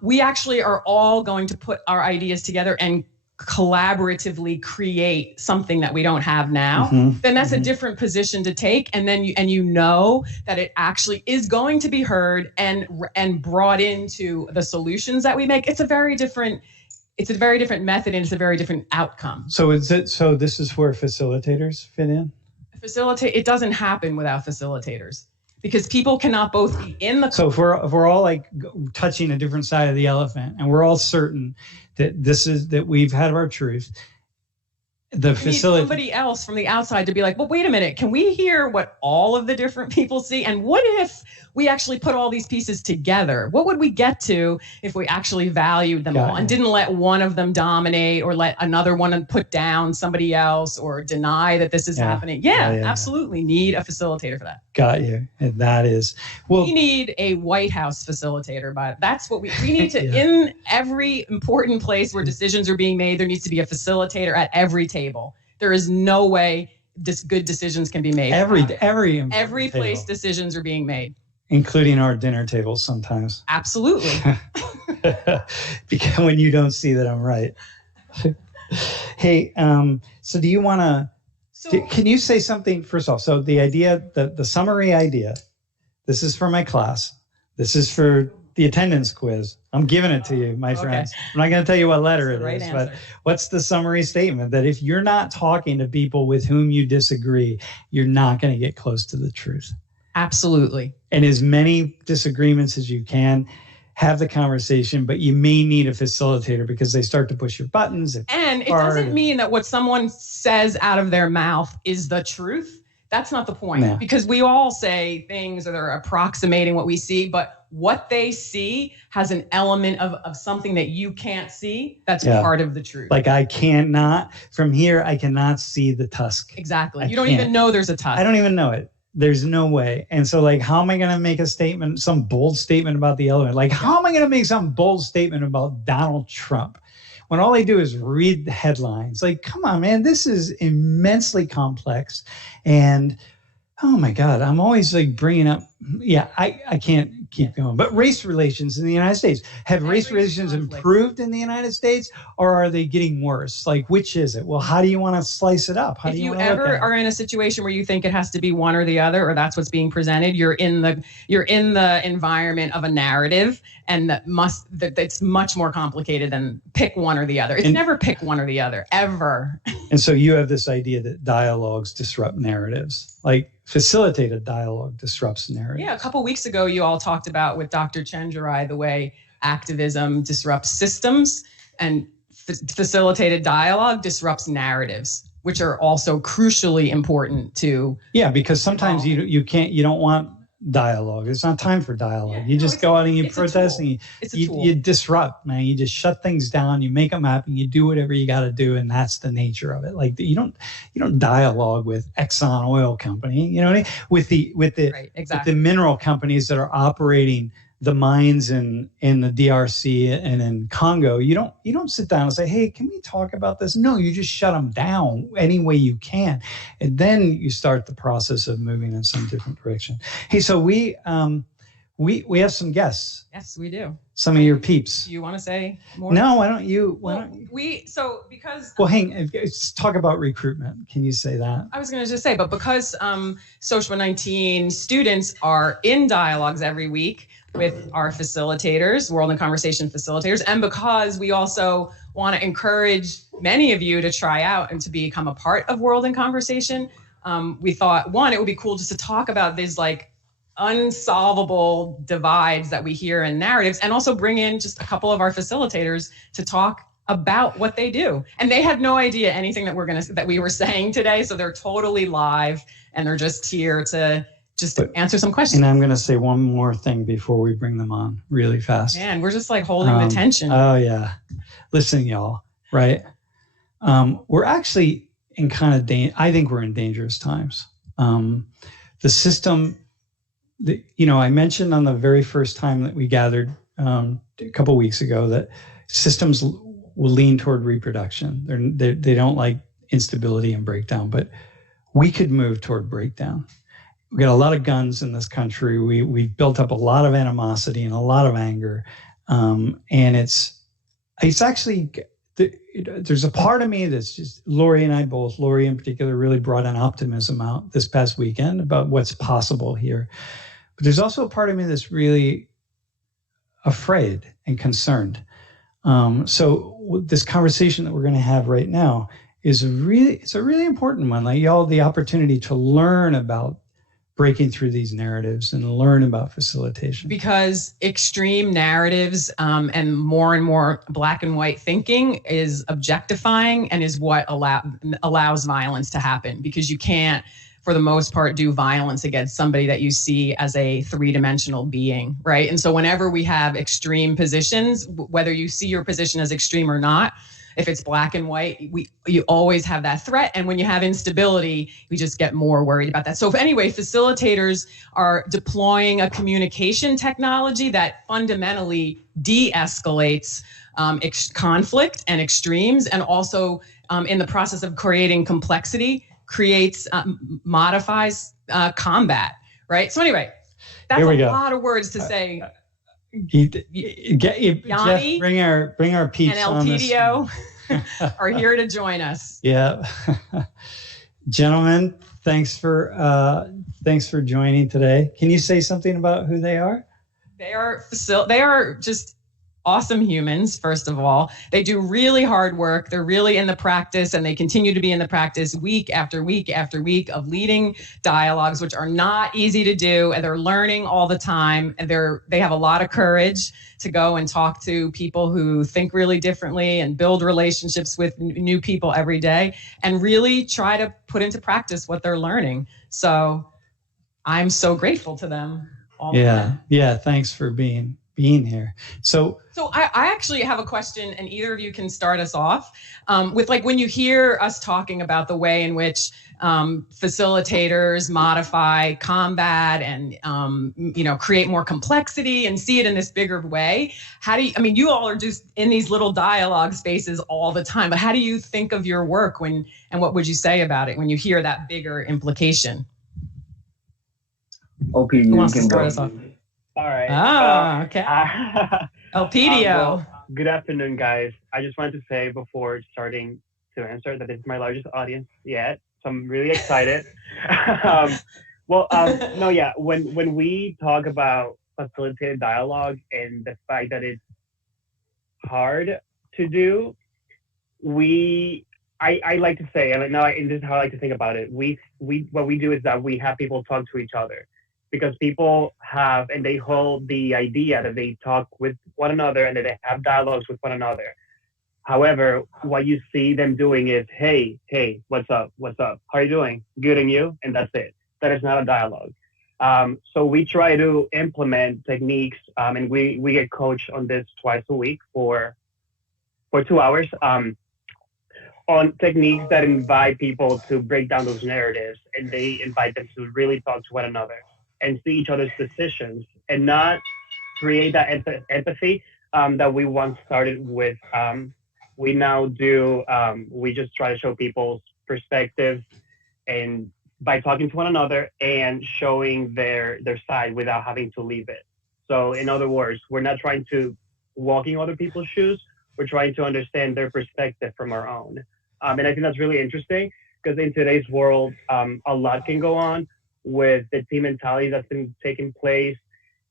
we actually are all going to put our ideas together and collaboratively create something that we don't have now, then that's a different position to take. And then you know that it actually is going to be heard and brought into the solutions that we make. It's a very different method and it's a very different outcome. So this is where facilitators fit in? It doesn't happen without facilitators. because people cannot both be in the. So if we're all like touching a different side of the elephant, and we're all certain that we've had our truth, the facility. Need somebody else from the outside to be like, well, wait a minute, can we hear what all of the different people see? And what if we actually put all these pieces together? What would we get to if we actually valued them all and didn't let one of them dominate or let another one put down somebody else or deny that this is happening? Absolutely need a facilitator for that. Got you. And that is, well, we need a White House facilitator, but that's what we need to, in every important place where decisions are being made, there needs to be a facilitator at every table. There is no way good decisions can be made. Every place decisions are being made. Including our dinner tables sometimes. Absolutely. Because when you don't see that I'm right. Hey, so do you want to, can you say something first off? So the idea, the summary idea, this is for my class. This is for the attendance quiz. I'm giving it to you, my friends. I'm not going to tell you what letter it is, but what's the summary statement? That if you're not talking to people with whom you disagree, you're not going to get close to the truth. Absolutely. And as many disagreements as you can, have the conversation, but you may need a facilitator because they start to push your buttons. And it doesn't mean that what someone says out of their mouth is the truth. That's not the point, because we all say things that are approximating what we see, but what they see has an element of something that you can't see. That's part of the truth. Like from here, I cannot see the tusk. Exactly. You don't even know there's a tusk. I don't even know it. There's no way. And so like, how am I going to make a statement, some bold statement about the elephant? Like, how am I going to make some bold statement about Donald Trump when all I do is read the headlines? Like, come on, man, this is immensely complex. And oh my God, I'm always like bringing up, I can't keep going. But race relations in the United States, have race relations improved in the United States, or are they getting worse? Like, which is it? Well, how do you want to slice it up? How if do you ever are in a situation where you think it has to be one or the other, or that's what's being presented, you're in the environment of a narrative, and that's much more complicated than pick one or the other. It's never pick one or the other, ever. And so you have this idea that dialogues disrupt narratives, like facilitated dialogue disrupts narratives. Yeah, a couple of weeks ago, you all talked about with Dr. Chenjerai the way activism disrupts systems, and facilitated dialogue disrupts narratives, which are also crucially important to. Yeah, because sometimes you don't want dialogue. It's not time for dialogue. You just go out and you protest and you disrupt, man. You just shut things down. You make them happen. You do whatever you got to do, and that's the nature of it. Like you don't dialogue with Exxon Oil Company. You know what I mean? With the mineral companies that are operating the mines in the DRC and in Congo, you don't sit down and say, hey, can we talk about this? No, you just shut them down any way you can. And then you start the process of moving in some different direction. Hey, so we have some guests. Yes, we do. Some of your peeps. Do you want to say more? No, why don't you? Let's talk about recruitment. Can you say that? I was going to just say, but because Social 19 students are in dialogues every week with our facilitators, World in Conversation facilitators, and because we also want to encourage many of you to try out and to become a part of World in Conversation, we thought, one, it would be cool just to talk about these like unsolvable divides that we hear in narratives, and also bring in just a couple of our facilitators to talk about what they do. And they had no idea anything that we were saying today, so they're totally live, and they're just here to answer some questions. And I'm going to say one more thing before we bring them on really fast. Man, we're just like holding the tension. Oh, yeah. Listen, y'all, right? We're actually in I think we're in dangerous times. The system, I mentioned on the very first time that we gathered a couple of weeks ago that systems will lean toward reproduction. They don't like instability and breakdown, but we could move toward breakdown. We got a lot of guns in this country. We've built up a lot of animosity and a lot of anger. And it's actually, there's a part of me that's just, Lori and I both, Lori in particular, really brought an optimism out this past weekend about what's possible here. But there's also a part of me that's really afraid and concerned. So this conversation that we're going to have right now it's a really important one. Like y'all, the opportunity to learn about breaking through these narratives and learn about facilitation? Because extreme narratives and more black and white thinking is objectifying and is what allows violence to happen, because you can't, for the most part, do violence against somebody that you see as a three-dimensional being, right? And so whenever we have extreme positions, whether you see your position as extreme or not, if it's black and white, you always have that threat. And when you have instability, we just get more worried about that. So anyway, facilitators are deploying a communication technology that fundamentally de-escalates conflict and extremes, and also in the process of creating complexity, modifies combat, right? So anyway, that's a lot of words to say. Yanni, bring our peeps and Elpidio are here to join us. Yeah. Gentlemen, thanks for joining today. Can you say something about who they are? They are just awesome humans, first of all. They do really hard work. They're really in the practice, and they continue to be in the practice week after week after week of leading dialogues, which are not easy to do. And they're learning all the time. And they have a lot of courage to go and talk to people who think really differently and build relationships with new people every day and really try to put into practice what they're learning. So I'm so grateful to them. Yeah. Thanks for being here. So I actually have a question, and either of you can start us off with, like, when you hear us talking about the way in which facilitators modify combat and create more complexity and see it in this bigger way. You all are just in these little dialogue spaces all the time, but how do you think of your work and what would you say about it when you hear that bigger implication? OP, who wants to start us off? All right. Okay. Elpidio. Good afternoon, guys. I just wanted to say before starting to answer that this is my largest audience yet, so I'm really excited. When we talk about facilitated dialogue and the fact that it's hard to do, I like to say, and this is how I like to think about it. What we do is that we have people talk to each other. Because people have, and they hold the idea that they talk with one another and that they have dialogues with one another. However, what you see them doing is, hey, what's up? How are you doing? Good, and you? And that's it. That is not a dialogue. So we try to implement techniques, and we get coached on this twice a week for 2 hours on techniques that invite people to break down those narratives, and they invite them to really talk to one another and see each other's positions and not create that empathy that we once started with. We now do, we just try to show people's perspectives and by talking to one another and showing their side without having to leave it. So in other words, we're not trying to walk in other people's shoes. We're trying to understand their perspective from our own. And I think that's really interesting because in today's world, a lot can go on with the team mentality that's been taking place,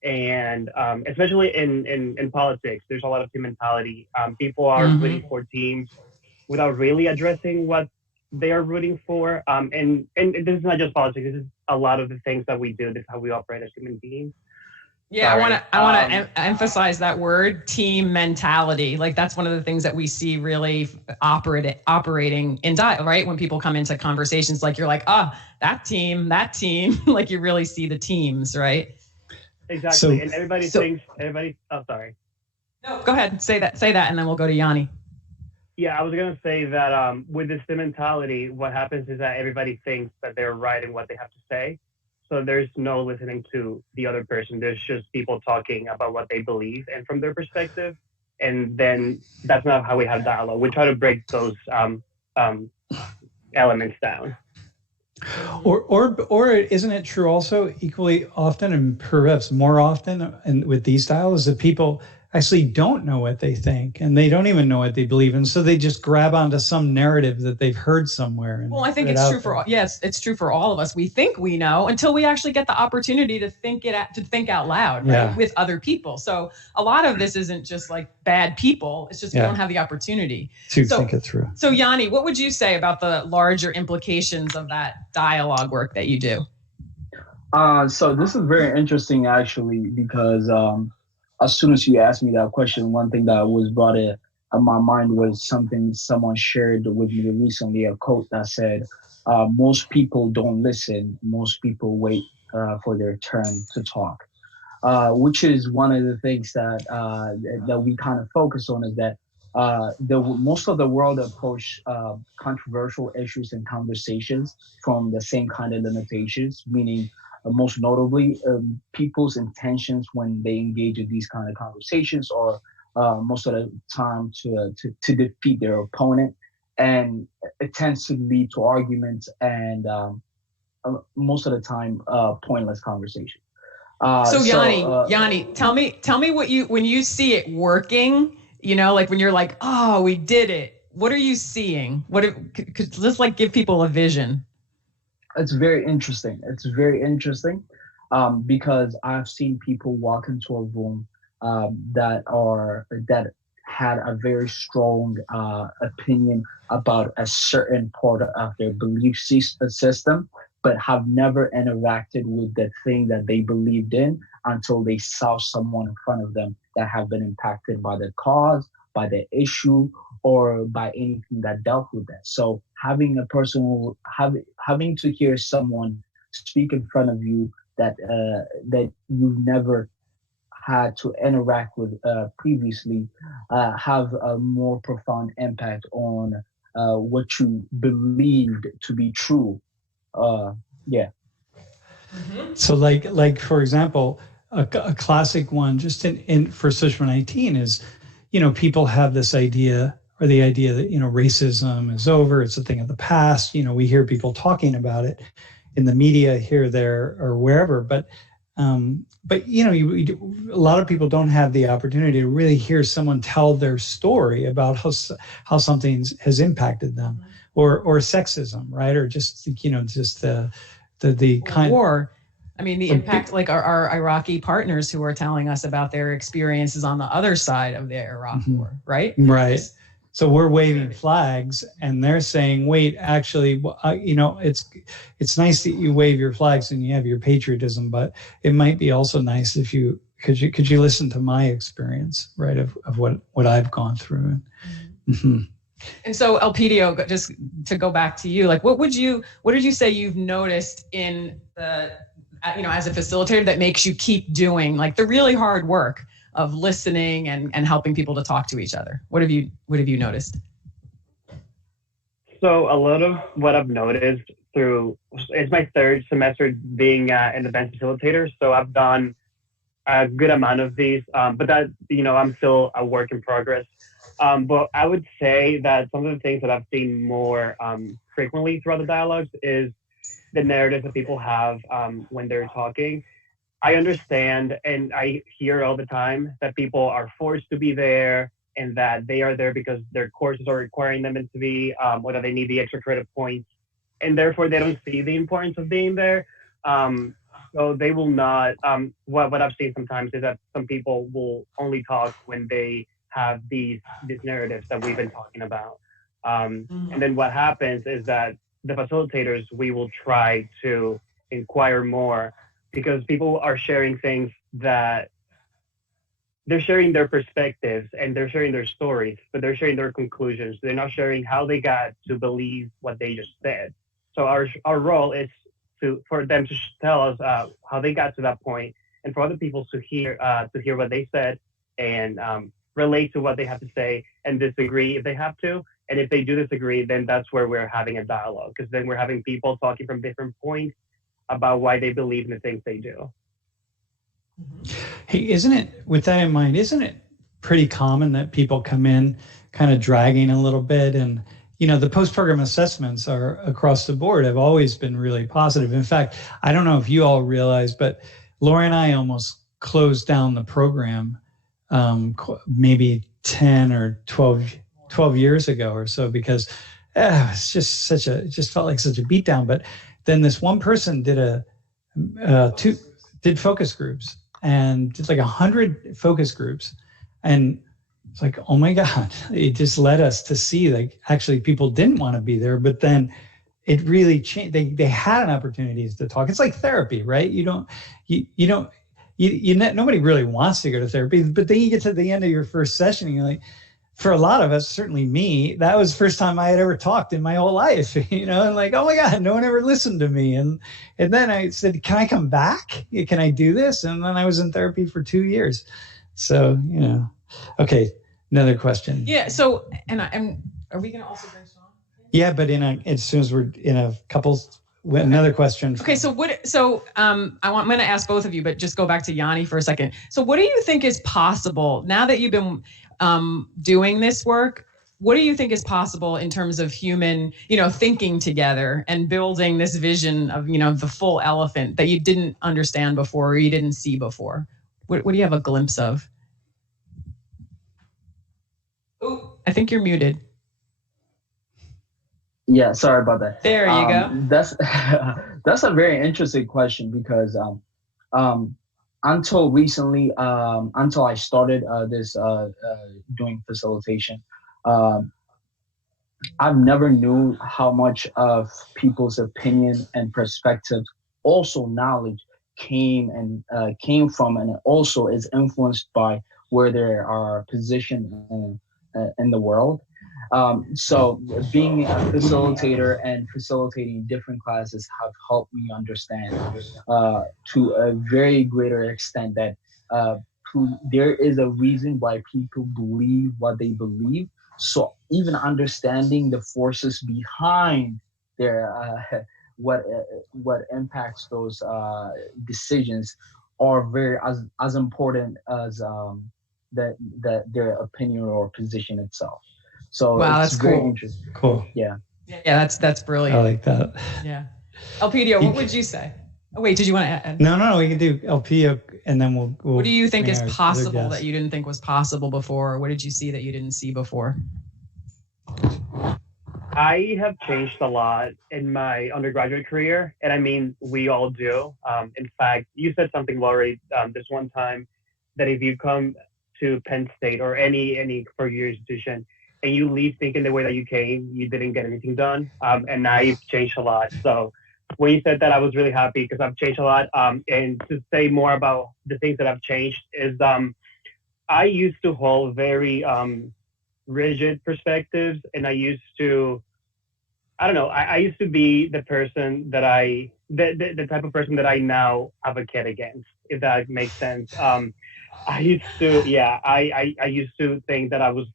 and especially in politics, there's a lot of team mentality. People are rooting for teams without really addressing what they are rooting for. And this is not just politics. This is a lot of the things that we do. This is how we operate as human beings. Yeah, I want to emphasize that word, team mentality. Like that's one of the things that we see really operating in right? When people come into conversations, like you're like, that team, like you really see the teams, right? Exactly. And everybody thinks, sorry. No, go ahead, say that, and then we'll go to Yanni. Yeah, I was going to say that with this team mentality, what happens is that everybody thinks that they're right in what they have to say. So there's no listening to the other person. There's just people talking about what they believe and from their perspective. And then that's not how we have dialogue. We try to break those elements down. Or isn't it true also equally often and perhaps more often and with these dialogues that people actually don't know what they think and they don't even know what they believe in, so they just grab onto some narrative that they've heard somewhere. And I think it's true for it's true for all of us. We think we know until we actually get the opportunity to think out loud, right, with other people. So a lot of this isn't just like bad people. It's just we don't have the opportunity to think it through. So Yanni, what would you say about the larger implications of that dialogue work that you do? So this is very interesting actually because as soon as you asked me that question, one thing that was brought in my mind was something someone shared with me recently, a quote that said, "Most people don't listen. Most people wait for their turn to talk." Which is one of the things that we kind of focus on is that the most of the world approach controversial issues and conversations from the same kind of limitations, meaning most notably people's intentions when they engage in these kind of conversations are most of the time to defeat their opponent, and it tends to lead to arguments and most of the time pointless conversations. So So Yanni, tell me what you when you see it working, you know, like when you're like, oh, we did it. What are you seeing? Let's like give people a vision. It's very interesting. It's very interesting because I've seen people walk into a room that had a very strong opinion about a certain part of their system, but have never interacted with the thing that they believed in until they saw someone in front of them that have been impacted by the cause, by the issue, or by anything that dealt with that. So having a personal having to hear someone speak in front of you that you've never had to interact with previously have a more profound impact on what you believed to be true. Yeah. So like for example, a classic one just in for social 19 is, you know, people have this idea or the idea that, you know, racism is over. It's a thing of the past. You know, we hear people talking about it in the media here, there, or wherever. But you know, a lot of people don't have the opportunity to really hear someone tell their story about how something has impacted them, or sexism, right? Or just, you know, just the kind war. I mean, the impact, like our Iraqi partners who are telling us about their experiences on the other side of the Iraq war, right? Right. So we're waving flags, and they're saying, "Wait, actually, you know, it's nice that you wave your flags and you have your patriotism, but it might be also nice if you could you listen to my experience, right, of what I've gone through." Mm-hmm. And so, Elpidio, just to go back to you, like, what did you say you've noticed in the, you know, as a facilitator that makes you keep doing like the really hard work of listening and helping people to talk to each other? What have you noticed? So a lot of what I've noticed through, it's my third semester being an event facilitator. So I've done a good amount of these, but that, you know, I'm still a work in progress. But I would say that some of the things that I've seen more frequently throughout the dialogues is the narrative that people have when they're talking. I understand and I hear all the time that people are forced to be there and that they are there because their courses are requiring them to be, or that they need the extra credit points, and therefore they don't see the importance of being there. So they will not. What I've seen sometimes is that some people will only talk when they have these narratives that we've been talking about, and then what happens is that the facilitators, we will try to inquire more, because people are sharing things that they're sharing their perspectives and they're sharing their stories, but they're sharing their conclusions. They're not sharing how they got to believe what they just said. So our role is for them to tell us how they got to that point, and for other people to hear what they said and relate to what they have to say and disagree if they have to. And if they do disagree, then that's where we're having a dialogue, because then we're having people talking from different points about why they believe in the things they do. Hey, isn't it, with that in mind, isn't it pretty common that people come in kind of dragging a little bit? And, you know, the post-program assessments are across the board have always been really positive. In fact, I don't know if you all realize, but Lori and I almost closed down the program maybe 10 or 12 years ago or so, because it's just it just felt like such a beatdown. But then this one person did did focus groups, and did like 100 focus groups. And it's like, oh my God, it just led us to see like actually people didn't want to be there, but then it really changed. They had opportunities to talk. It's like therapy, right? Nobody really wants to go to therapy, but then you get to the end of your first session and you're like, for a lot of us, certainly me, that was the first time I had ever talked in my whole life, and like, oh my God, no one ever listened to me. And then I said, can I come back? Can I do this? And then I was in therapy for 2 years. So, okay. Another question. Yeah. So, and are we going to also bring Sean? Yeah, but as soon as we're in a couple, another question. Okay. So I'm going to ask both of you, but just go back to Yanni for a second. So what do you think is possible now that you've been doing this work? What do you think is possible in terms of human, thinking together and building this vision of, the full elephant that you didn't understand before or you didn't see before? What do you have a glimpse of? Oh, I think you're muted. Yeah, sorry about that. There you go. That's a very interesting question because until recently, until I started doing facilitation, I've never knew how much of people's opinion and perspectives, also knowledge, came from, and it also is influenced by where they are positioned in the world. So being a facilitator and facilitating different classes have helped me understand to a very greater extent that there is a reason why people believe what they believe. So even understanding the forces behind their what impacts those decisions are very as important as that their opinion or position itself. So wow, it's that's very cool. interesting. Cool. Yeah. Yeah, that's brilliant. I like that. Yeah. Elpidio, what would you say? Oh, wait, did you want to add? No, we can do Elpidio and then we'll what do you think is possible that you didn't think was possible before? Or what did you see that you didn't see before? I have changed a lot in my undergraduate career, and I mean, we all do. In fact, you said something, Laurie, this one time, that if you come to Penn State or any four-year institution and you leave thinking the way that you came, you didn't get anything done. And I've changed a lot. So when you said that, I was really happy because I've changed a lot. And to say more about the things that I've changed is I used to hold very rigid perspectives, and I used to, I used to be the person that the type of person that I now advocate against, if that makes sense. I used to think that I was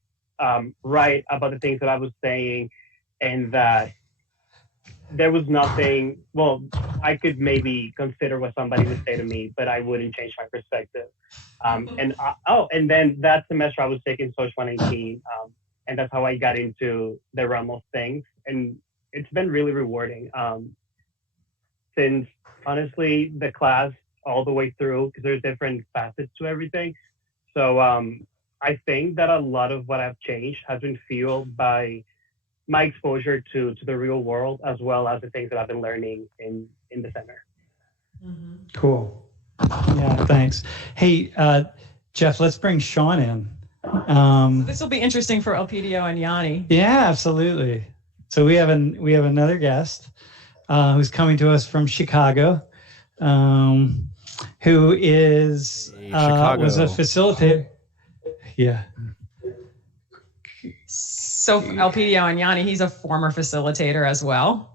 right about the things that I was saying, and that there was nothing, I could maybe consider what somebody would say to me, but I wouldn't change my perspective. And then that semester I was taking Social 118, and that's how I got into the realm of things. And it's been really rewarding since, honestly, the class all the way through, because there's different facets to everything. So I think that a lot of what I've changed has been fueled by my exposure to the real world, as well as the things that I've been learning in the center. Mm-hmm. Cool. Yeah, thanks. Hey, Jeff, let's bring Sean in. So this will be interesting for Elpidio and Yanni. Yeah, absolutely. So we have another guest who's coming to us from Chicago, who is was a facilitator. Yeah. So Elpidio and Yanni, he's a former facilitator as well.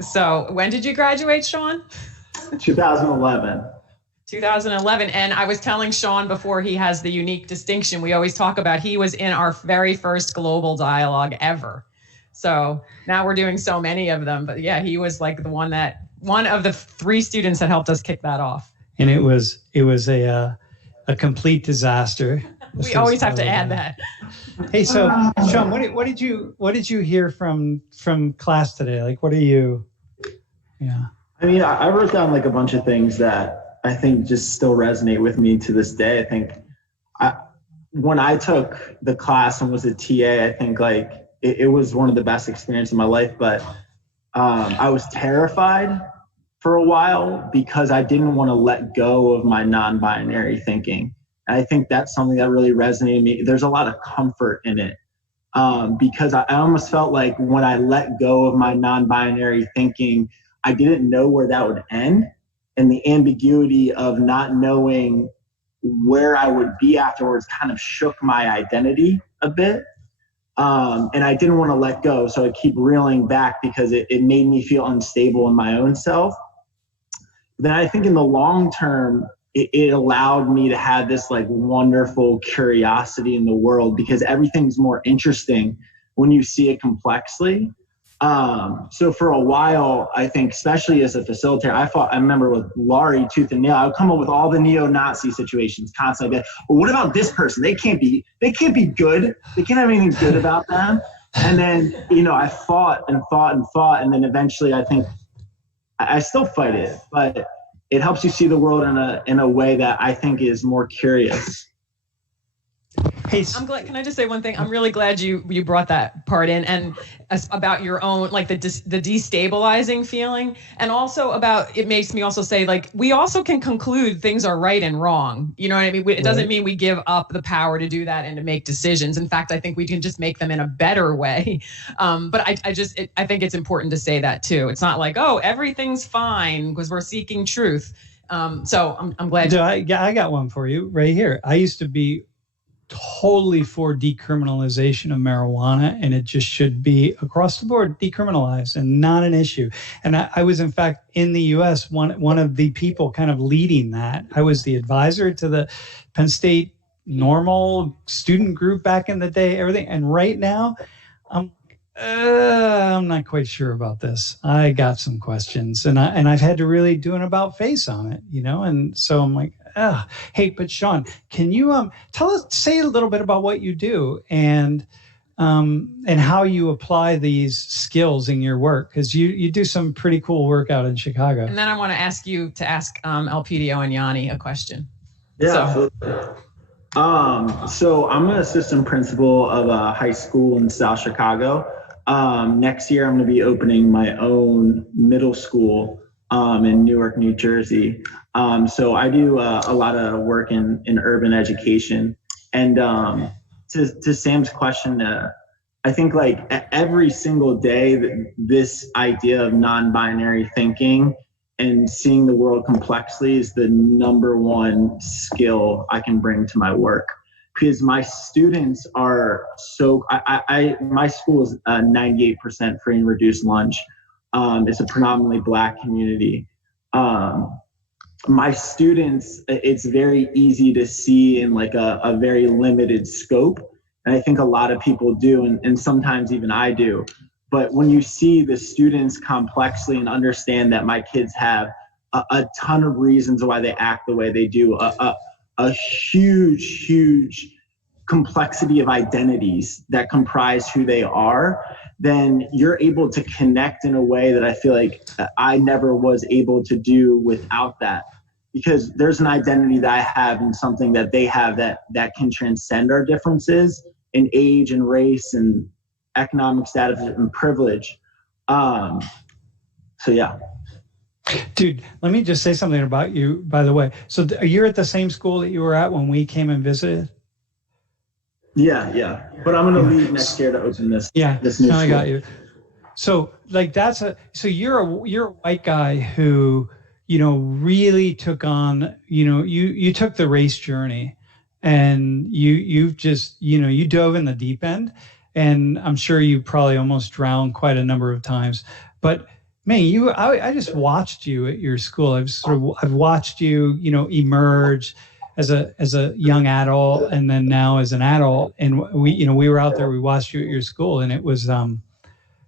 So when did you graduate, Sean? 2011. 2011. And I was telling Sean before, he has the unique distinction we always talk about. He was in our very first global dialogue ever. So now we're doing so many of them. But yeah, he was like one of the 3 students that helped us kick that off. And it was a complete disaster. We always have to add that. Hey, so Sean, what did you hear from class today? Like, what are you? Yeah. I mean, I wrote down like a bunch of things that I think just still resonate with me to this day. I think when I took the class and was a TA, I think like it was one of the best experiences of my life. But I was terrified for a while because I didn't want to let go of my non-binary thinking. And I think that's something that really resonated with me. There's a lot of comfort in it. because I almost felt like when I let go of my non-binary thinking, I didn't know where that would end. And the ambiguity of not knowing where I would be afterwards kind of shook my identity a bit. And I didn't want to let go. So I keep reeling back because it made me feel unstable in my own self. Then I think in the long term, it allowed me to have this like wonderful curiosity in the world, because everything's more interesting when you see it complexly. So for a while, I think, especially as a facilitator, I remember with Laurie tooth and nail, I would come up with all the neo-Nazi situations constantly. Like, well, what about this person? They can't be good. They can't have anything good about them. And then, I fought and fought and fought. And then eventually I think I still fight it, but it helps you see the world in a way that I think is more curious. Hey, I'm glad. Can I just say one thing? I'm really glad you brought that part in, and about your own, like the destabilizing feeling, and also about, it makes me also say, like, we also can conclude things are right and wrong. You know what I mean? It doesn't mean we give up the power to do that and to make decisions. In fact, I think we can just make them in a better way. But I think it's important to say that too. It's not like, oh, everything's fine because we're seeking truth. So I'm glad. I got one for you right here. I used to be totally for decriminalization of marijuana, and it just should be across the board decriminalized and not an issue. And I was, in fact, in the US, one of the people kind of leading that. I was the advisor to the Penn State normal student group back in the day, everything. And right now, I'm not quite sure about this. I got some questions, and I've had to really do an about face on it, and so I'm like, hey, but Sean, can you say a little bit about what you do and how you apply these skills in your work, because you do some pretty cool work out in Chicago. And then I want to ask you to ask Elpidio and Yanni a question. Yeah. So I'm an assistant principal of a high school in South Chicago. Next year, I'm going to be opening my own middle school in Newark, New Jersey. So I do a lot of work in urban education. And to Sam's question, I think like every single day, this idea of non-binary thinking and seeing the world complexly is the number one skill I can bring to my work. Because my students are my school is 98% free and reduced lunch. It's a predominantly Black community. My students, it's very easy to see in like a very limited scope. And I think a lot of people do, and sometimes even I do. But when you see the students complexly and understand that my kids have a ton of reasons why they act the way they do, a huge complexity of identities that comprise who they are, then you're able to connect in a way that I feel like I never was able to do without that. Because there's an identity that I have and something that they have that can transcend our differences in age and race and economic status and privilege. So yeah. Dude, let me just say something about you, by the way. So you're at the same school that you were at when we came and visited? Yeah. But I'm going to leave next year to open this. Yeah, this new school. I got you. So like so you're a white guy who, really took on, you took the race journey, and you've just, you dove in the deep end, and I'm sure you probably almost drowned quite a number of times. But man, I just watched you at your school. I've watched you, emerge as a young adult, and then now as an adult. And we were out there, we watched you at your school, and it was,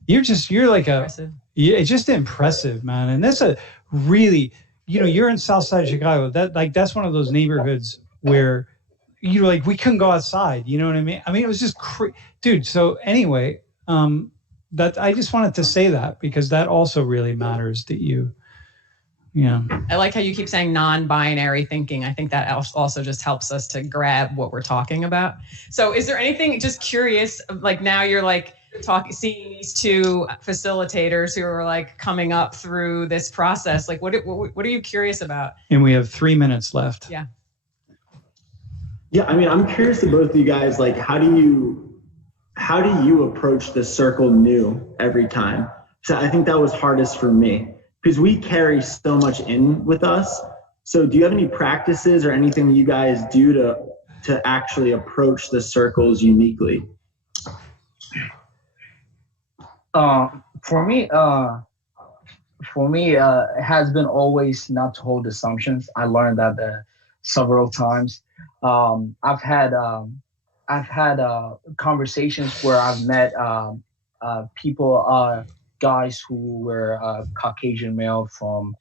you're like it's just impressive, man. And that's a really, you're in South Side Chicago. That's one of those neighborhoods where we couldn't go outside. You know what I mean? It was just dude. So anyway, that I just wanted to say that, because that also really matters that you. Yeah. I like how you keep saying non-binary thinking. I think that also just helps us to grab what we're talking about. So is there anything, just curious, like now you're like seeing these two facilitators who are like coming up through this process, like what are you curious about? And we have 3 minutes left. Yeah. Yeah, I'm curious to both of you guys, like how do you how do you approach the circle new every time? So I think that was hardest for me because we carry so much in with us. So do you have any practices or anything you guys do to actually approach the circles uniquely? For me, it has been always not to hold assumptions. I learned that several times. I've had conversations where I've met people, guys who were Caucasian male from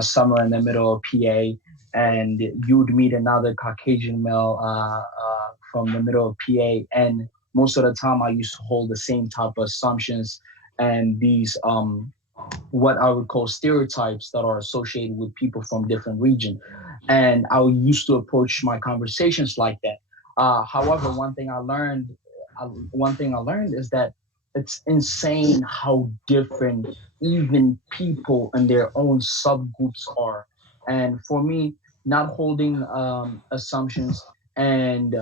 somewhere in the middle of PA, and you would meet another Caucasian male from the middle of PA, and most of the time I used to hold the same type of assumptions and these what I would call stereotypes that are associated with people from different regions. And I used to approach my conversations like that. However, one thing I learned is that it's insane how different even people and their own subgroups are. And for me, not holding assumptions and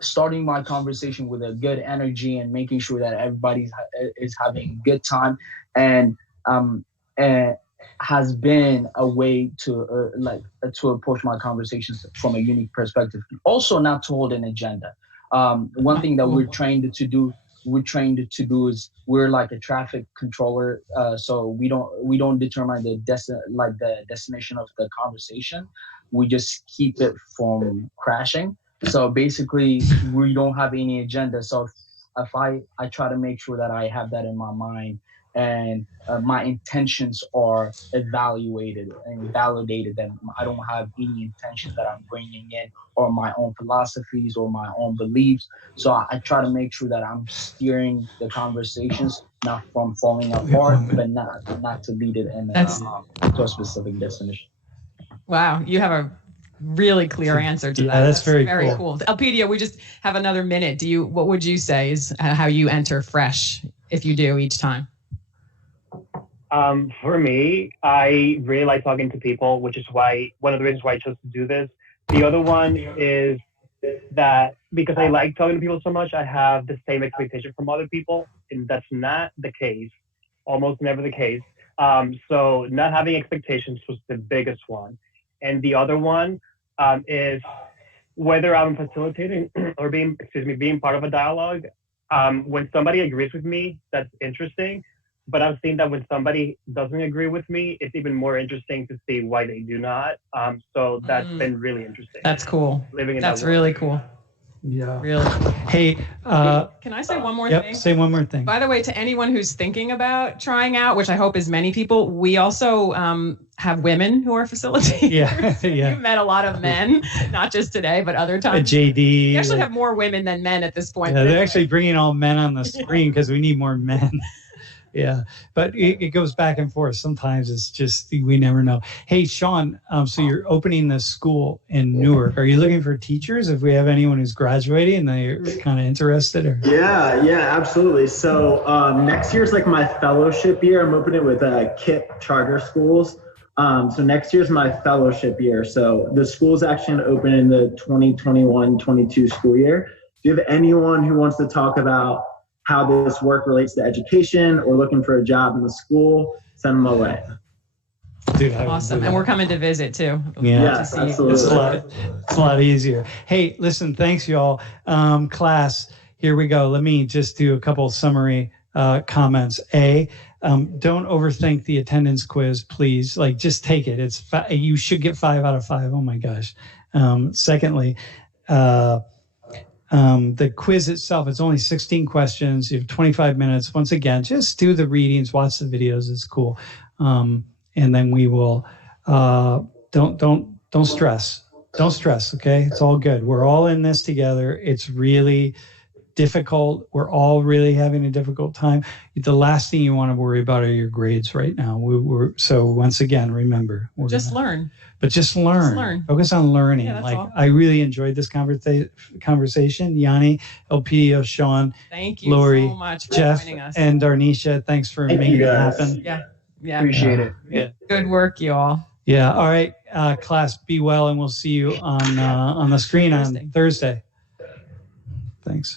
starting my conversation with a good energy and making sure that everybody is having a good time and has been a way to to approach my conversations from a unique perspective. Also, not to hold an agenda. One thing that we're trained to do is we're like a traffic controller. So we don't determine the destination of the conversation. We just keep it from crashing. So basically, we don't have any agenda. So if I try to make sure that I have that in my mind and my intentions are evaluated and validated, then I don't have any intentions that I'm bringing in or my own philosophies or my own beliefs. So I try to make sure that I'm steering the conversations, not from falling apart, but not to lead it in to a specific destination. Wow, you have a really clear answer to that. That's very cool. Elpidia, we just have another minute. What would you say is how you enter fresh, if you do, each time? For me, I really like talking to people, which is why one of the reasons why I chose to do this. The other one is that because I like talking to people so much, I have the same expectation from other people, and that's not the case, almost never the case. So not having expectations was the biggest one. And the other one is whether I'm facilitating or being part of a dialogue. When somebody agrees with me, that's interesting. But I've seen that when somebody doesn't agree with me, it's even more interesting to see why they do not. So that's been really interesting. That's cool. That's really cool. Yeah. Really. Hey, can I say one more thing? Say one more thing. By the way, to anyone who's thinking about trying out, which I hope is many people, we also have women who are facilitators. Yeah. You've met a lot of men, not just today, but other times. JD. We actually have more women than men at this point. Yeah, they're actually bringing all men on the screen because we need more men. Yeah, but it goes back and forth. Sometimes it's just, we never know. Hey, Sean, so you're opening this school in Newark. Are you looking for teachers? If we have anyone who's graduating and they're kind of interested? Or? Yeah, absolutely. So next year's like my fellowship year. I'm opening with KIPP charter schools. So next year's my fellowship year. So the school's actually going to open in the 2021-22 school year. Do you have anyone who wants to talk about how this work relates to education or looking for a job in the school, send them away. Dude, awesome. And we're coming to visit too. Yes, absolutely. It's a lot easier. Hey, listen, thanks y'all. Class, here we go. Let me just do a couple summary comments. Don't overthink the attendance quiz, please. Like, just take it. You should get 5 out of 5. Oh my gosh. Secondly, the quiz itself, it's only 16 questions. You have 25 minutes. Once again, just do the readings, watch the videos. It's cool. And then we will, don't stress. Don't stress. Okay. It's all good. We're all in this together. It's really difficult. We're all really having a difficult time. The last thing you want to worry about are your grades right now. So once again, remember, learn. But just learn. Focus on learning. Yeah, all. I really enjoyed this conversation. Yanni, Elpidio, Sean, thank you Lori, so much for Jeff, joining us. And Darnisha. Thanks for making it happen. Yeah. Appreciate it. Yeah. Good work, you all. Yeah. All right, class, be well, and we'll see you on the screen on Thursday. Thanks.